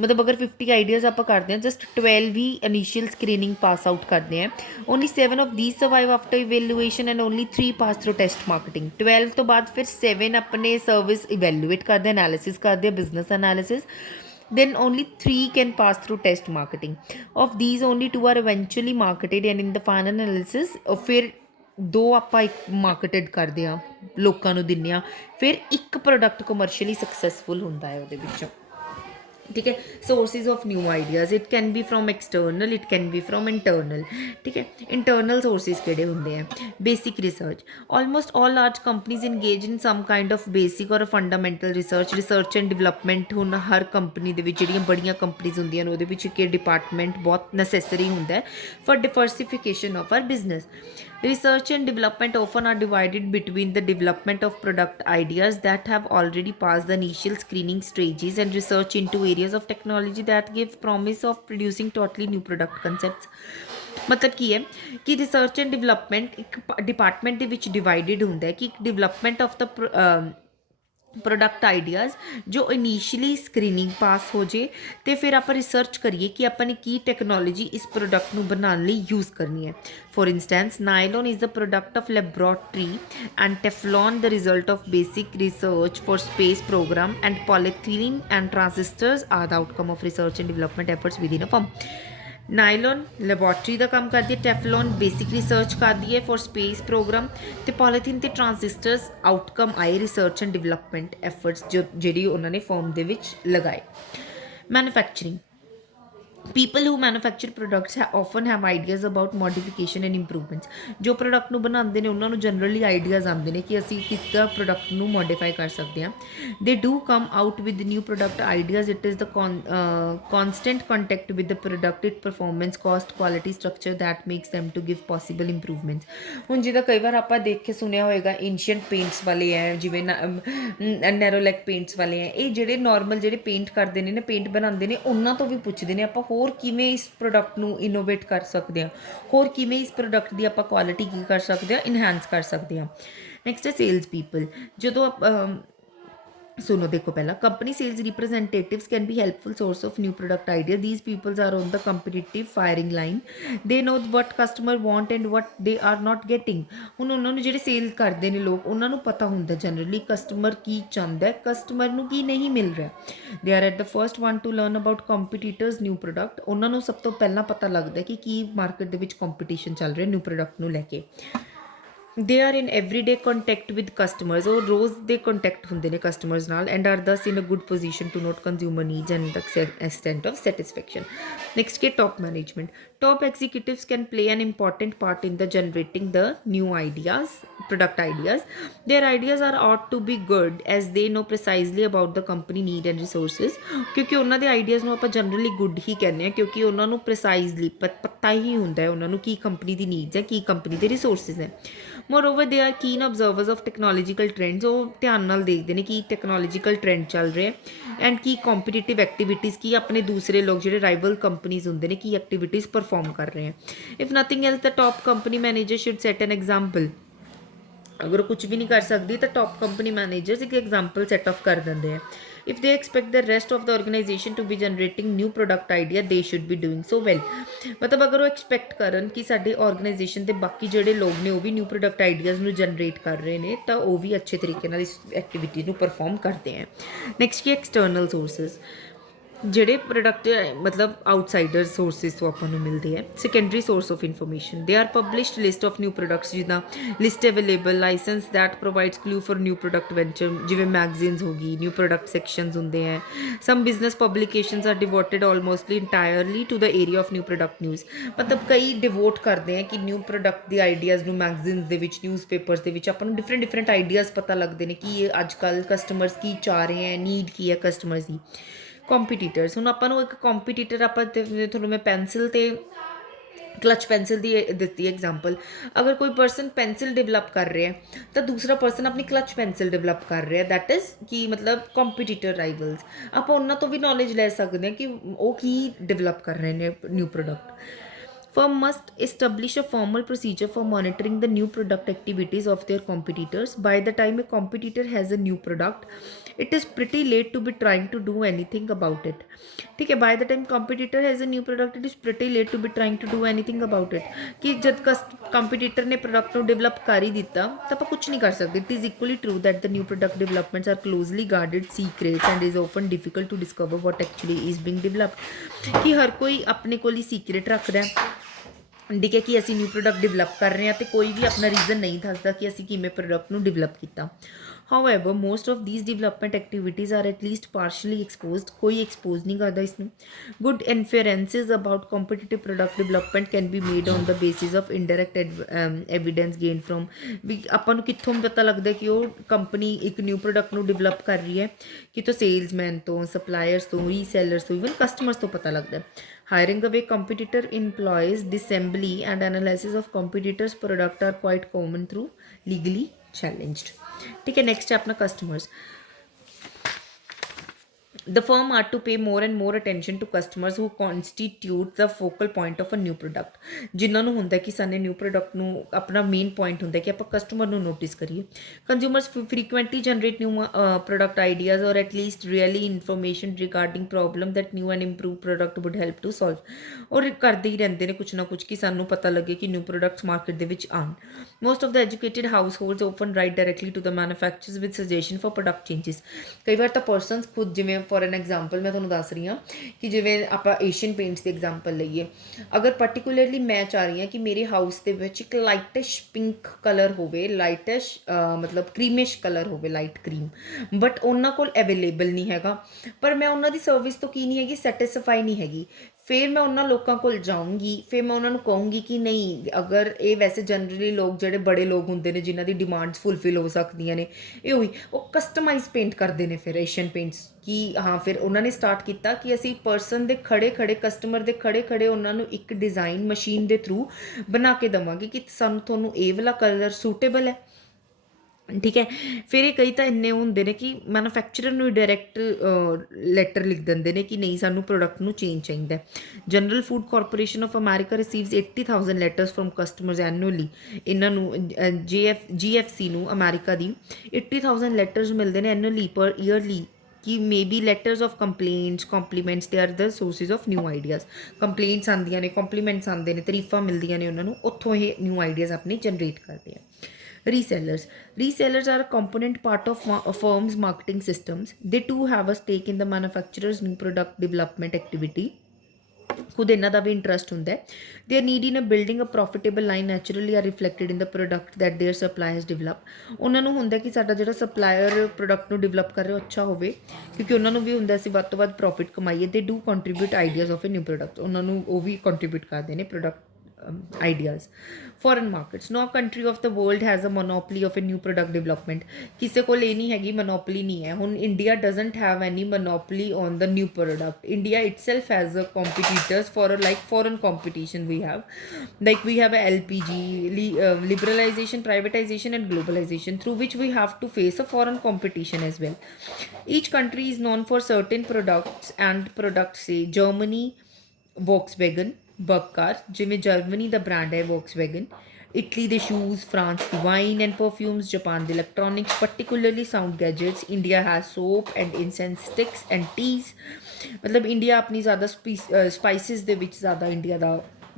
ਮਤਲਬ ਅਗਰ 50 ਆਈਡੀਆਜ਼ ਆਪਾਂ ਕਰਦੇ ਹਾਂ, ਜਸਟ 12 ਹੀ ਇਨੀਸ਼ੀਅਲ ਸਕਰੀਨਿੰਗ ਪਾਸ ਆਊਟ ਕਰਦੇ ਹਾਂ। Only 7 of ਦੀਸ survive after evaluation and only 3 pass through test marketing. 12 ਤੋਂ ਬਾਅਦ ਫਿਰ 7 ਆਪਣੇ ਸਰਵਿਸ ਇਵੈਲੂਏਟ ਕਰਦੇ, ਐਨਾਲਿਸਿਸ ਕਰਦੇ, business analysis. then only 3 can pass through test marketing. Of these, only 2 are eventually marketed, and in the final analysis ਫਿਰ ਦੋ ਆਪਾਂ ਇੱਕ ਮਾਰਕੀਟਡ ਕਰਦੇ ਆ, ਲੋਕਾਂ ਨੂੰ ਦਿੰਦੇ ਆ, ਫਿਰ ਇੱਕ ਪ੍ਰੋਡਕਟ ਕਮਰਸ਼ੀਅਲੀ ਸਕਸੈਸਫੁਲ ਹੁੰਦਾ ਹੈ ਉਹਦੇ ਵਿੱਚੋਂ। ठीक है। Sources of new ideas, it can be from external, it can be from internal. ठीक है। इंटरनल सोर्सेज किहड़े हुंदे हैं? Basic research, almost all large companies engage in some kind of basic or fundamental research and development. हुण हर कंपनी दे विच जिहड़ियां बड़ियां कंपनीज हुंदियां ने, उहदे विच इक डिपार्टमेंट बहुत नैसेसरी हुंदा है for diversification of our business. Research and development often are divided between the development of product ideas that have already passed the initial screening stages and research into areas of technology that give promise of producing totally new product concepts। मतलब की है कि रिसर्च एंड डिवलपमेंट एक डिपार्टमेंट ਦੇ ਵਿੱਚ ਡਿਵਾਈਡਡ ਹੁੰਦਾ ਹੈ ਕਿ ਇੱਕ development of the product ideas जो इनीशियली स्क्रीनिंग पास हो जाए, तो फिर आप रिसर्च करिए कि अपने की टैक्नोलॉजी इस प्रोडक्ट को बनाने लिए यूज़ करनी है। For instance, nylon is the product of laboratory and Teflon the result of basic research for space program and polythene and transistors are the outcome of research and development efforts within a firm. Nylon laboratory का काम करती है, टैफलॉन बेसिक रिसर्च करती है फॉर स्पेस प्रोग्राम, तो पॉलीथीन तो ट्रांजिस्टर्स आउटकम आए रिसर्च एंड डिवलपमेंट एफर्ट्स जो जी उन्होंने फॉर्म के लगाए। Manufacturing, people who manufacture products often have ideas about modification and improvements। जो प्रोडक्ट ਨੂੰ ਬਣਾਉਂਦੇ ਨੇ ਉਹਨਾਂ ਨੂੰ ਜਨਰਲੀ ਆਈਡੀਆਜ਼ ਆਉਂਦੇ ਨੇ ਕਿ ਅਸੀਂ ਕਿੱਦਾਂ ਪ੍ਰੋਡਕਟ ਨੂੰ ਮੋਡੀਫਾਈ ਕਰ ਸਕਦੇ ਹਾਂ। they do come out with new product ideas, it is the constant contact with the product, its performance, cost, quality, structure that makes them to give possible improvements। ਹੁਣ ਜਿੱਦਾਂ ਕਈ ਵਾਰ ਆਪਾਂ ਦੇਖ ਕੇ ਸੁਣਿਆ ਹੋਏਗਾ ਏਂਸ਼ੀਅੰਟ ਪੇਂਟਸ ਵਾਲੇ ਹੈ, ਜਿਵੇਂ ਨੈਰੋਲੈਕ ਪੇਂਟਸ ਵਾਲੇ ਹੈ, ਇਹ ਜਿਹੜੇ ਨਾਰਮਲ ਜਿਹੜੇ ਪੇਂਟ ਕਰਦੇ ਨੇ ਨਾ, ਪੇਂਟ ਬਣਾਉਂਦੇ ਨੇ, ਉਹਨਾਂ ਤੋਂ ਵੀ ਪੁੱਛਦੇ ਨੇ ਆਪਾਂ ਹੋਰ ਕਿਵੇਂ ਇਸ ਪ੍ਰੋਡਕਟ ਨੂੰ ਇਨੋਵੇਟ ਕਰ ਸਕਦੇ ਹਾਂ, ਹੋਰ ਕਿਵੇਂ ਇਸ ਪ੍ਰੋਡਕਟ ਦੀ ਆਪਾਂ ਕੁਆਲਿਟੀ ਕੀ ਕਰ ਸਕਦੇ ਹਾਂ, ਇਨਹੈਂਸ ਕਰ ਸਕਦੇ ਹਾਂ। ਨੈਕਸਟ ਹੈ ਸੇਲਸ ਪੀਪਲ। ਜਦੋਂ सुनो देखो, पहला company sales representatives can be helpful source of new product idea. These peoples are on the competitive firing line, they know what customer want and what they are not getting. ਹੁਣ ਉਹਨਾਂ ਨੂੰ ਜਿਹੜੇ ਸੇਲ ਕਰਦੇ ਨੇ ਲੋਕ, ਉਹਨਾਂ ਨੂੰ ਪਤਾ ਹੁੰਦਾ ਜਨਰਲੀ ਕਸਟਮਰ ਕੀ ਚਾਹੁੰਦਾ ਹੈ, ਕਸਟਮਰ ਨੂੰ ਕੀ ਨਹੀਂ ਮਿਲ ਰਿਹਾ। They are at the first one to learn about competitors new product. ਉਹਨਾਂ ਨੂੰ ਸਭ ਤੋਂ ਪਹਿਲਾਂ ਪਤਾ ਲੱਗਦਾ ਕਿ ਕੀ ਮਾਰਕੀਟ ਦੇ ਵਿੱਚ ਕੰਪੀਟੀਸ਼ਨ ਚੱਲ ਰਿਹਾ ਨਿਊ ਪ੍ਰੋਡਕਟ ਨੂੰ ਲੈ ਕੇ। they are in everyday contact with customers, or rose they contact ਹੁੰਦੇ ਨੇ customers ਨਾਲ, and are thus in a good position to note consumer needs and the extent of satisfaction। next के top management, top executives can play an important part in the generating the new ideas, product ideas। their ideas are ought to be good as they know precisely about the company need and resources। ਕਿਉਂਕਿ ਉਹਨਾਂ ਦੇ ਆਈਡੀਆਜ਼ ਨੂੰ ਆਪਾਂ ਜਨਰਲੀ ਗੁੱਡ ਹੀ ਕਹਿੰਦੇ ਹਾਂ, ਕਿਉਂਕਿ ਉਹਨਾਂ ਨੂੰ ਪ੍ਰਿਸਾਈਜ਼ਲੀ ਪਤਾ ਹੀ ਹੁੰਦਾ ਹੈ ਉਹਨਾਂ ਨੂੰ ਕੀ ਕੰਪਨੀ ਦੀ ਨੀਡਸ ਹੈ, ਕੀ ਕੰਪਨੀ ਦੇ ਰਿਸੋਰਸਿਸ ਹੈ। Moreover they are keen observers of technological trends. ਉਹ ਧਿਆਨ ਨਾਲ ਦੇਖਦੇ ਨੇ ਕਿ ਟੈਕਨੋਲੋਜੀਕਲ ਟ੍ਰੈਂਡ ਚੱਲ ਰਿਹਾ ਐਂਡ ਕੀ ਕੰਪੀਟੀਟਿਵ ਐਕਟੀਵਿਟੀਜ਼, ਕੀ ਆਪਣੇ ਦੂਸਰੇ ਲੋਕ ਜਿਹੜੇ ਰਾਈਵਲ ਕੰਪਨੀਜ਼ ਹੁੰਦੇ ਨੇ ਕੀ ਐਕਟੀਵਿਟੀਜ਼ ਪਰਫਾਰਮ ਕਰ ਰਹੇ ਹੈ। If nothing else the top company manager should set an example. अगर कुछ भी नहीं कर सकती तो टॉप कंपनी मैनेजर्स एक एग्जाम्पल सैट ऑफ कर देंगे हैं। If they expect the rest of the organisation to be generating new product idea, they should be doing so well. मतलब अगर वो एक्सपैक्ट करन कि साडे ऑर्गेनाइजेशन के बाकी जोड़े लोग ने वो भी न्यू प्रोडक्ट आइडियाज़ नू जनरेट कर रहे हैं, तो वो भी अच्छे तरीके नाल इस एक्टिविटी नू परफॉर्म करते हैं। नैक्सट की एक्सटर्नल सोर्सिस, ਜਿਹੜੇ ਪ੍ਰੋਡਕਟ ਮਤਲਬ ਆਊਟਸਾਈਡਰ ਸੋਰਸਿਸ ਤੋਂ ਆਪਾਂ ਨੂੰ ਮਿਲਦੇ ਹੈ। Secondary source of information, they are published list of new products, ਜਿੱਦਾਂ list available license that provides clue for new product venture, ਜਿਵੇਂ ਮੈਗਜ਼ੀਨਸ ਹੋ ਗਈ, ਨਿਊ ਪ੍ਰੋਡਕਟ ਸੈਕਸ਼ਨਸ ਹੁੰਦੇ ਹੈ। Some business publications are devoted almostly entirely to the area of new product news. ਮਤਲਬ ਕਈ ਡਿਵੋਟ ਕਰਦੇ ਹੈ ਕਿ ਨਿਊ ਪ੍ਰੋਡਕਟ ਦੀ ਆਈਡੀਆਜ਼ ਨੂੰ ਮੈਗਜ਼ੀਨਸ ਦੇ ਵਿੱਚ, ਨਿਊਜ਼ਪੇਪਰਸ ਦੇ ਵਿੱਚ ਆਪਾਂ ਨੂੰ ਡਿਫਰੈਂਟ ਆਈਡੀਆਜ਼ ਪਤਾ ਲੱਗਦੇ ਨੇ ਕਿ ਇਹ ਅੱਜ ਕੱਲ੍ਹ ਕਸਟਮਰਸ ਕੀ ਚਾਹ ਰਹੇ ਹੈ, ਨੀਡ ਕੀ ਹੈ ਕਸਟਮਰਸ ਦੀ। ਕੰਪੀਟੀਟਰਸ, ਹੁਣ ਆਪਾਂ ਨੂੰ ਇੱਕ ਕੰਪੀਟੀਟਰ ਆਪਾਂ ਤੁਹਾਨੂੰ ਮੈਂ ਪੈਨਸਿਲ ਅਤੇ क्लच पेंसिल ਦੀ ਦਿੱਤੀ एग्जाम्पल। अगर कोई पर्सन पेंसिल डिवेलप कर रहा है तो दूसरा पर्सन अपनी क्लच पेंसिल डिवेलप कर रहा है, दैट इज़ कि मतलब कंपीटीटर राइवल्स। ਆਪਾਂ ਉਹਨਾਂ ਤੋਂ ਵੀ ਨੌਲੇਜ ਲੈ ਸਕਦੇ ਹਾਂ ਕਿ ਉਹ ਕੀ ਡਿਵੈਲਪ ਕਰ ਰਹੇ ਨੇ new product. Firm must establish a formal procedure for monitoring the new product activities of their competitors. By the time a competitor has a new product, it is pretty late to be trying to do anything about it. ठीक है, by the time competitor has a new product, it is pretty late to be trying to do anything about it. कि जब competitor ने product ਨੂੰ develop ਕਰ ਹੀ ਦਿੱਤਾ ਤਾਂ ਆਪਾਂ ਕੁਝ ਨਹੀਂ ਕਰ ਸਕਦੇ. It is equally true that the new product developments are closely guarded secrets and is often difficult to discover what actually is being developed. कि हर कोई अपने ਕੋਲ ਹੀ secret ਰੱਖਦਾ ਹੈ, ਠੀਕ ਹੈ, ਕਿ ਅਸੀਂ ਨਿਊ ਪ੍ਰੋਡਕਟ ਡਿਵੈਲਪ ਕਰ ਰਹੇ ਹਾਂ ਤੇ ਕੋਈ ਵੀ ਆਪਣਾ ਰੀਜ਼ਨ ਨਹੀਂ ਦੱਸਦਾ ਕਿ ਅਸੀਂ ਕਿਵੇਂ ਪ੍ਰੋਡਕਟ ਨੂੰ ਡਿਵੈਲਪ ਕੀਤਾ. However, most of these development activities are at least partially exposed. ਕੋਈ expose ਨਹੀਂ ਕਰਦਾ ਇਸ ਨੂੰ. Good inferences about competitive product development can be made on the basis of indirect evidence gained from ਵੀ ਆਪਾਂ ਨੂੰ ਕਿੱਥੋਂ ਪਤਾ ਲੱਗਦਾ ਕਿ ਉਹ ਕੰਪਨੀ ਇੱਕ ਨਿਊ ਪ੍ਰੋਡਕਟ ਨੂੰ ਡਿਵੈਲਪ ਕਰ ਰਹੀ ਹੈ, ਕਿਤੋਂ ਸੇਲਸਮੈਨ ਤੋਂ, ਸਪਲਾਇਰਸ ਤੋਂ, ਰੀਸੈਲਰਸ ਤੋਂ, ਇਵਨ ਕਸਟਮਰਸ ਤੋਂ ਪਤਾ ਲੱਗਦਾ. Hiring away competitor employees, disassembly and analysis of competitors' product are quite common through legally challenged. ठीक है, नेक्स्ट है अपना customers. The firm are to pay more and more attention to customers who constitute the focal point of a new product. ਜਿਨ੍ਹਾਂ ਨੂੰ ਹੁੰਦਾ ਕਿ ਸਾਨੇ ਨਿਊ ਪ੍ਰੋਡਕਟ ਨੂੰ ਆਪਣਾ ਮੇਨ ਪੁਆਇੰਟ ਹੁੰਦਾ ਕਿ ਆਪਾਂ ਕਸਟਮਰ ਨੂੰ ਨੋਟਿਸ ਕਰੀਏ. Consumers frequently generate new product ideas or at least really information regarding problem that new and improved product would help to solve. ਔਰ ਕਰਦੇ ਹੀ ਰਹਿੰਦੇ ਨੇ ਕੁਛ ਨਾ ਕੁਛ ਕਿ ਸਾਨੂੰ ਪਤਾ ਲੱਗੇ ਕਿ ਨਿਊ ਪ੍ਰੋਡਕਟਸ ਮਾਰਕੀਟ ਦੇ ਵਿੱਚ ਆਉਣ. Most of the educated households often write directly to the manufacturers with suggestion for product changes. ਕਈ ਵਾਰ ਤਾਂ ਪਰਸਨਸ ਖੁਦ, ਜਿਵੇਂ ਫॉर एन एग्जाम्पल मैं ਤੁਹਾਨੂੰ ਦੱਸ ਰਹੀ ਹਾਂ ਕਿ ਜਿਵੇਂ ਆਪਾਂ ਏਸ਼ੀਅਨ ਪੇਂਟਸ ਦੀ ਐਗਜ਼ਾਮਪਲ ਲਈਏ, ਅਗਰ ਪਰਟੀਕੂਲਰਲੀ ਮੈਂ ਚਾਹ ਰਹੀ ਹਾਂ ਕਿ ਮੇਰੇ ਹਾਊਸ ਦੇ ਵਿੱਚ ਇੱਕ ਲਾਈਟਿਸ਼ ਪਿੰਕ ਕਲਰ ਹੋਵੇ, ਲਾਈਟਿਸ਼ ਮਤਲਬ ਕਰੀਮਿਸ਼ ਕਲਰ ਹੋਵੇ, ਲਾਈਟ ਕਰੀਮ, ਬਟ ਉਹਨਾਂ ਕੋਲ ਅਵੇਲੇਬਲ ਨਹੀਂ ਹੈਗਾ, ਪਰ ਮੈਂ ਉਹਨਾਂ ਦੀ ਸਰਵਿਸ ਤੋਂ ਕੀ ਨਹੀਂ ਹੈਗੀ, ਸੈਟਿਸਫਾਈ ਨਹੀਂ ਹੈਗੀ, ਫਿਰ ਮੈਂ ਉਹਨਾਂ ਲੋਕਾਂ ਕੋਲ ਜਾਊਂਗੀ, ਫਿਰ ਮੈਂ ਉਹਨਾਂ ਨੂੰ ਕਹੂੰਗੀ ਕਿ ਨਹੀਂ, ਅਗਰ ਇਹ ਵੈਸੇ ਜਨਰਲੀ ਲੋਕ ਜਿਹੜੇ ਬੜੇ ਲੋਕ ਹੁੰਦੇ ਨੇ ਜਿਨ੍ਹਾਂ ਦੀ ਡਿਮਾਂਡਸ ਫੁੱਲਫਿਲ ਹੋ ਸਕਦੀਆਂ ਨੇ, ਇਹ ਉਹੀ ਉਹ ਕਸਟਮਾਈਜ਼ ਪੇਂਟ ਕਰਦੇ ਨੇ ਫਿਰ ਏਸ਼ੀਅਨ ਪੇਂਟਸ. ਕਿ ਹਾਂ, ਫਿਰ ਉਹਨਾਂ ਨੇ ਸਟਾਰਟ ਕੀਤਾ ਕਿ ਅਸੀਂ ਪਰਸਨ ਦੇ ਖੜੇ ਖੜੇ, ਕਸਟਮਰ ਦੇ ਖੜੇ ਖੜੇ ਉਹਨਾਂ ਨੂੰ ਇੱਕ ਡਿਜ਼ਾਈਨ ਮਸ਼ੀਨ ਦੇ ਥਰੂ ਬਣਾ ਕੇ ਦੇਵਾਂਗੇ ਕਿ ਸਾਨੂੰ ਤੁਹਾਨੂੰ ਇਹ ਵਾਲਾ ਕਲਰ ਸੂਟੇਬਲ ਹੈ, ਠੀਕ ਹੈ. ਫਿਰ ਇਹ ਕਈ ਤਾਂ ਇੰਨੇ ਹੁੰਦੇ ਨੇ ਕਿ ਮੈਨੂਫੈਕਚਰਰ ਨੂੰ ਡਾਇਰੈਕਟ ਲੈਟਰ ਲਿਖ ਦਿੰਦੇ ਨੇ ਕਿ ਨਹੀਂ, ਸਾਨੂੰ ਪ੍ਰੋਡਕਟ ਨੂੰ ਚੇਂਜ ਚਾਹੀਦਾ. General food corporation of America receives 80,000 letters from customers annually. ਇਹਨਾਂ ਨੂੰ GFC ਨੂੰ ਅਮੈਰੀਕਾ ਦੀ 80,000 ਲੈਟਰਸ ਮਿਲਦੇ ਨੇ ਐਨੂਅਲੀ ਪਰ ਈਅਰਲੀ, ਕਿ may be letters of complaints, compliments, they are the sources of new ideas. Complaints ਆਉਂਦੀਆਂ ਨੇ, ਕੰਪਲੀਮੈਂਟਸ ਆਉਂਦੇ ਨੇ, ਤਾਰੀਫਾਂ ਮਿਲਦੀਆਂ ਨੇ ਉਹਨਾਂ ਨੂੰ, ਉੱਥੋਂ ਇਹ ਨਿਊ ਆਈਡੀਆਜ਼ ਆਪਣੇ ਜਨਰੇਟ ਕਰਦੇ ਆ. Resellers. Resellers are a component part of a firm's marketing systems. They too have a stake in the manufacturer's new product development activity. ਖੁਦ ਇਹਨਾਂ ਦਾ ਵੀ ਇੰਟਰਸਟ ਹੁੰਦਾ ਹੈ. Their need in a building a profitable line naturally are reflected in the product that their suppliers develop. ਉਹਨਾਂ ਨੂੰ ਹੁੰਦਾ ਕਿ ਸਾਡਾ ਜਿਹੜਾ ਸਪਲਾਇਰ ਪ੍ਰੋਡਕਟ ਨੂੰ ਡਿਵੈਲਪ ਕਰ ਰਿਹਾ ਉਹ ਅੱਛਾ ਹੋਵੇ, ਕਿਉਂਕਿ ਉਹਨਾਂ ਨੂੰ ਵੀ ਹੁੰਦਾ ਅਸੀਂ ਵੱਧ ਤੋਂ ਵੱਧ ਪ੍ਰੋਫਿਟ ਕਮਾਈਏ. They do contribute ideas of a new product. ਉਹਨਾਂ ਨੂੰ ਉਹ ਵੀ ਕੰਟਰੀਬਿਊਟ ਕਰਦੇ ਨੇ product ideas. Foreign markets. No country of the world has a monopoly of a new product development. ਕਿਸੇ ਕੋਲ ਇਹ ਨਹੀਂ ਹੈਗੀ, monopoly ਨਹੀਂ ਹੈ. ਹੁਣ India doesn't have any monopoly on the new product. India itself has a competitors for like foreign competition we have. Like we have a LPG, liberalization, privatization and globalization, through which we have to face a foreign competition as well. Each country is known for certain products and products, say Germany, Volkswagen, bug car, ਜਿਵੇਂ ਜਰਮਨੀ ਦਾ ਬ੍ਰਾਂਡ ਹੈ ਵੋਕਸਵੈਗਨ, ਇਟਲੀ ਦੇ ਸ਼ੂਜ਼, ਫਰਾਂਸ ਦੀ ਵਾਈਨ ਐਂਡ ਪਰਫਿਊਮਸ, ਜਾਪਾਨ ਦੇ electronics, particularly sound gadgets. India has soap and incense sticks and teas. ਮਤਲਬ ਇੰਡੀਆ ਆਪਣੀ ਜ਼ਿਆਦਾ ਸਪਾਈਸਿਸ ਦੇ ਵਿੱਚ ਜ਼ਿਆਦਾ ਇੰਡੀਆ ਦਾ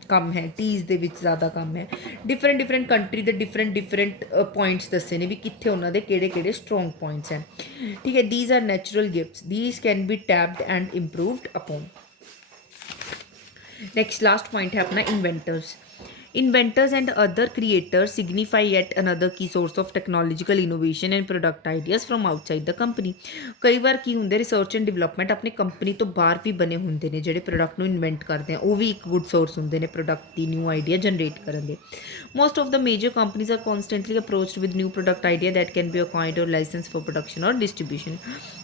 ਕੰਮ ਹੈ, ਟੀਜ਼ ਦੇ ਵਿੱਚ ਜ਼ਿਆਦਾ ਕੰਮ ਹੈ. ਡਿਫਰੈਂਟ ਕੰਟਰੀ ਦੇ ਡਿਫਰੈਂਟ ਪੁਆਇੰਟਸ ਦੱਸੇ ਨੇ ਵੀ ਕਿੱਥੇ ਉਹਨਾਂ ਦੇ ਕਿਹੜੇ ਸਟਰੋਂਗ ਪੁਆਇੰਟਸ ਹੈ, ਠੀਕ ਹੈ. These are natural gifts, these can be tapped and improved upon. Next last point है अपना inventors. Inventors and other creators signify yet another key source of technological innovation and product ideas from outside the company. ਕਈ ਵਾਰ ਕੀ ਹੁੰਦੇ, ਰਿਸਰਚ ਐਂਡ ਡਿਵੈਲਪਮੈਂਟ ਆਪਣੇ ਕੰਪਨੀ ਤੋਂ ਬਾਹਰ ਵੀ ਬਣੇ ਹੁੰਦੇ ਨੇ ਜਿਹੜੇ ਪ੍ਰੋਡਕਟ ਨੂੰ ਇਨਵੈਂਟ ਕਰਦੇ ਆ, ਉਹ ਵੀ ਇੱਕ ਗੁੱਡ ਸੋਰਸ ਹੁੰਦੇ ਨੇ ਪ੍ਰੋਡਕਟ ਦੀ ਨਿਊ ਆਈਡੀਆ ਜਨਰੇਟ ਕਰਨ ਦੇ. Most of the major companies are constantly approached with new product idea that can be acquired or licensed for production or distribution.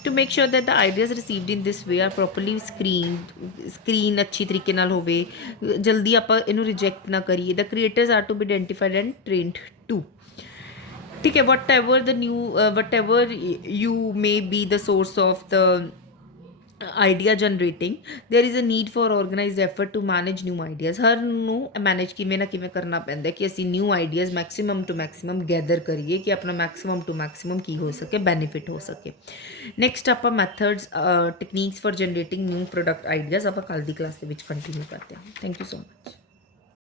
To make sure that the ideas received in this way are properly screen ਅੱਛੀ ਤਰੀਕੇ ਨਾਲ ਹੋਵੇ, ਜਲਦੀ ਆਪਾਂ ਇਹਨੂੰ ਰਿਜੈਕਟ ਨਾ ਕਰੀਏ. The creators are to be identified and trained too. ठीक है, whatever you may be the source of the idea generating there is a need for organised effort to manage new ideas. ਹਰ ਨੂੰ ਮੈਨੇਜ ਕਿਵੇਂ ਨਾ ਕਿਵੇਂ ਕਰਨਾ ਪੈਂਦਾ ਹੈ ਕਿ ਅਸੀਂ new ideas maximum to maximum gather ਕਰੀਏ ਕਿ ਆਪਣਾ ਮੈਕਸਿਮਮ ਟੂ ਮੈਕਸਿਮਮ ਕੀ ਹੋ ਸਕੇ, ਬੈਨੀਫਿਟ ਹੋ ਸਕੇ। ਨੈਕਸਟ ਆਪਾਂ methods techniques for generating new product ideas ਆਪਾਂ ਕੱਲ੍ਹ ਦੀ ਕਲਾਸ ਦੇ ਵਿੱਚ ਕੰਟੀਨਿਊ ਕਰਦੇ ਹਾਂ। Thank you so much.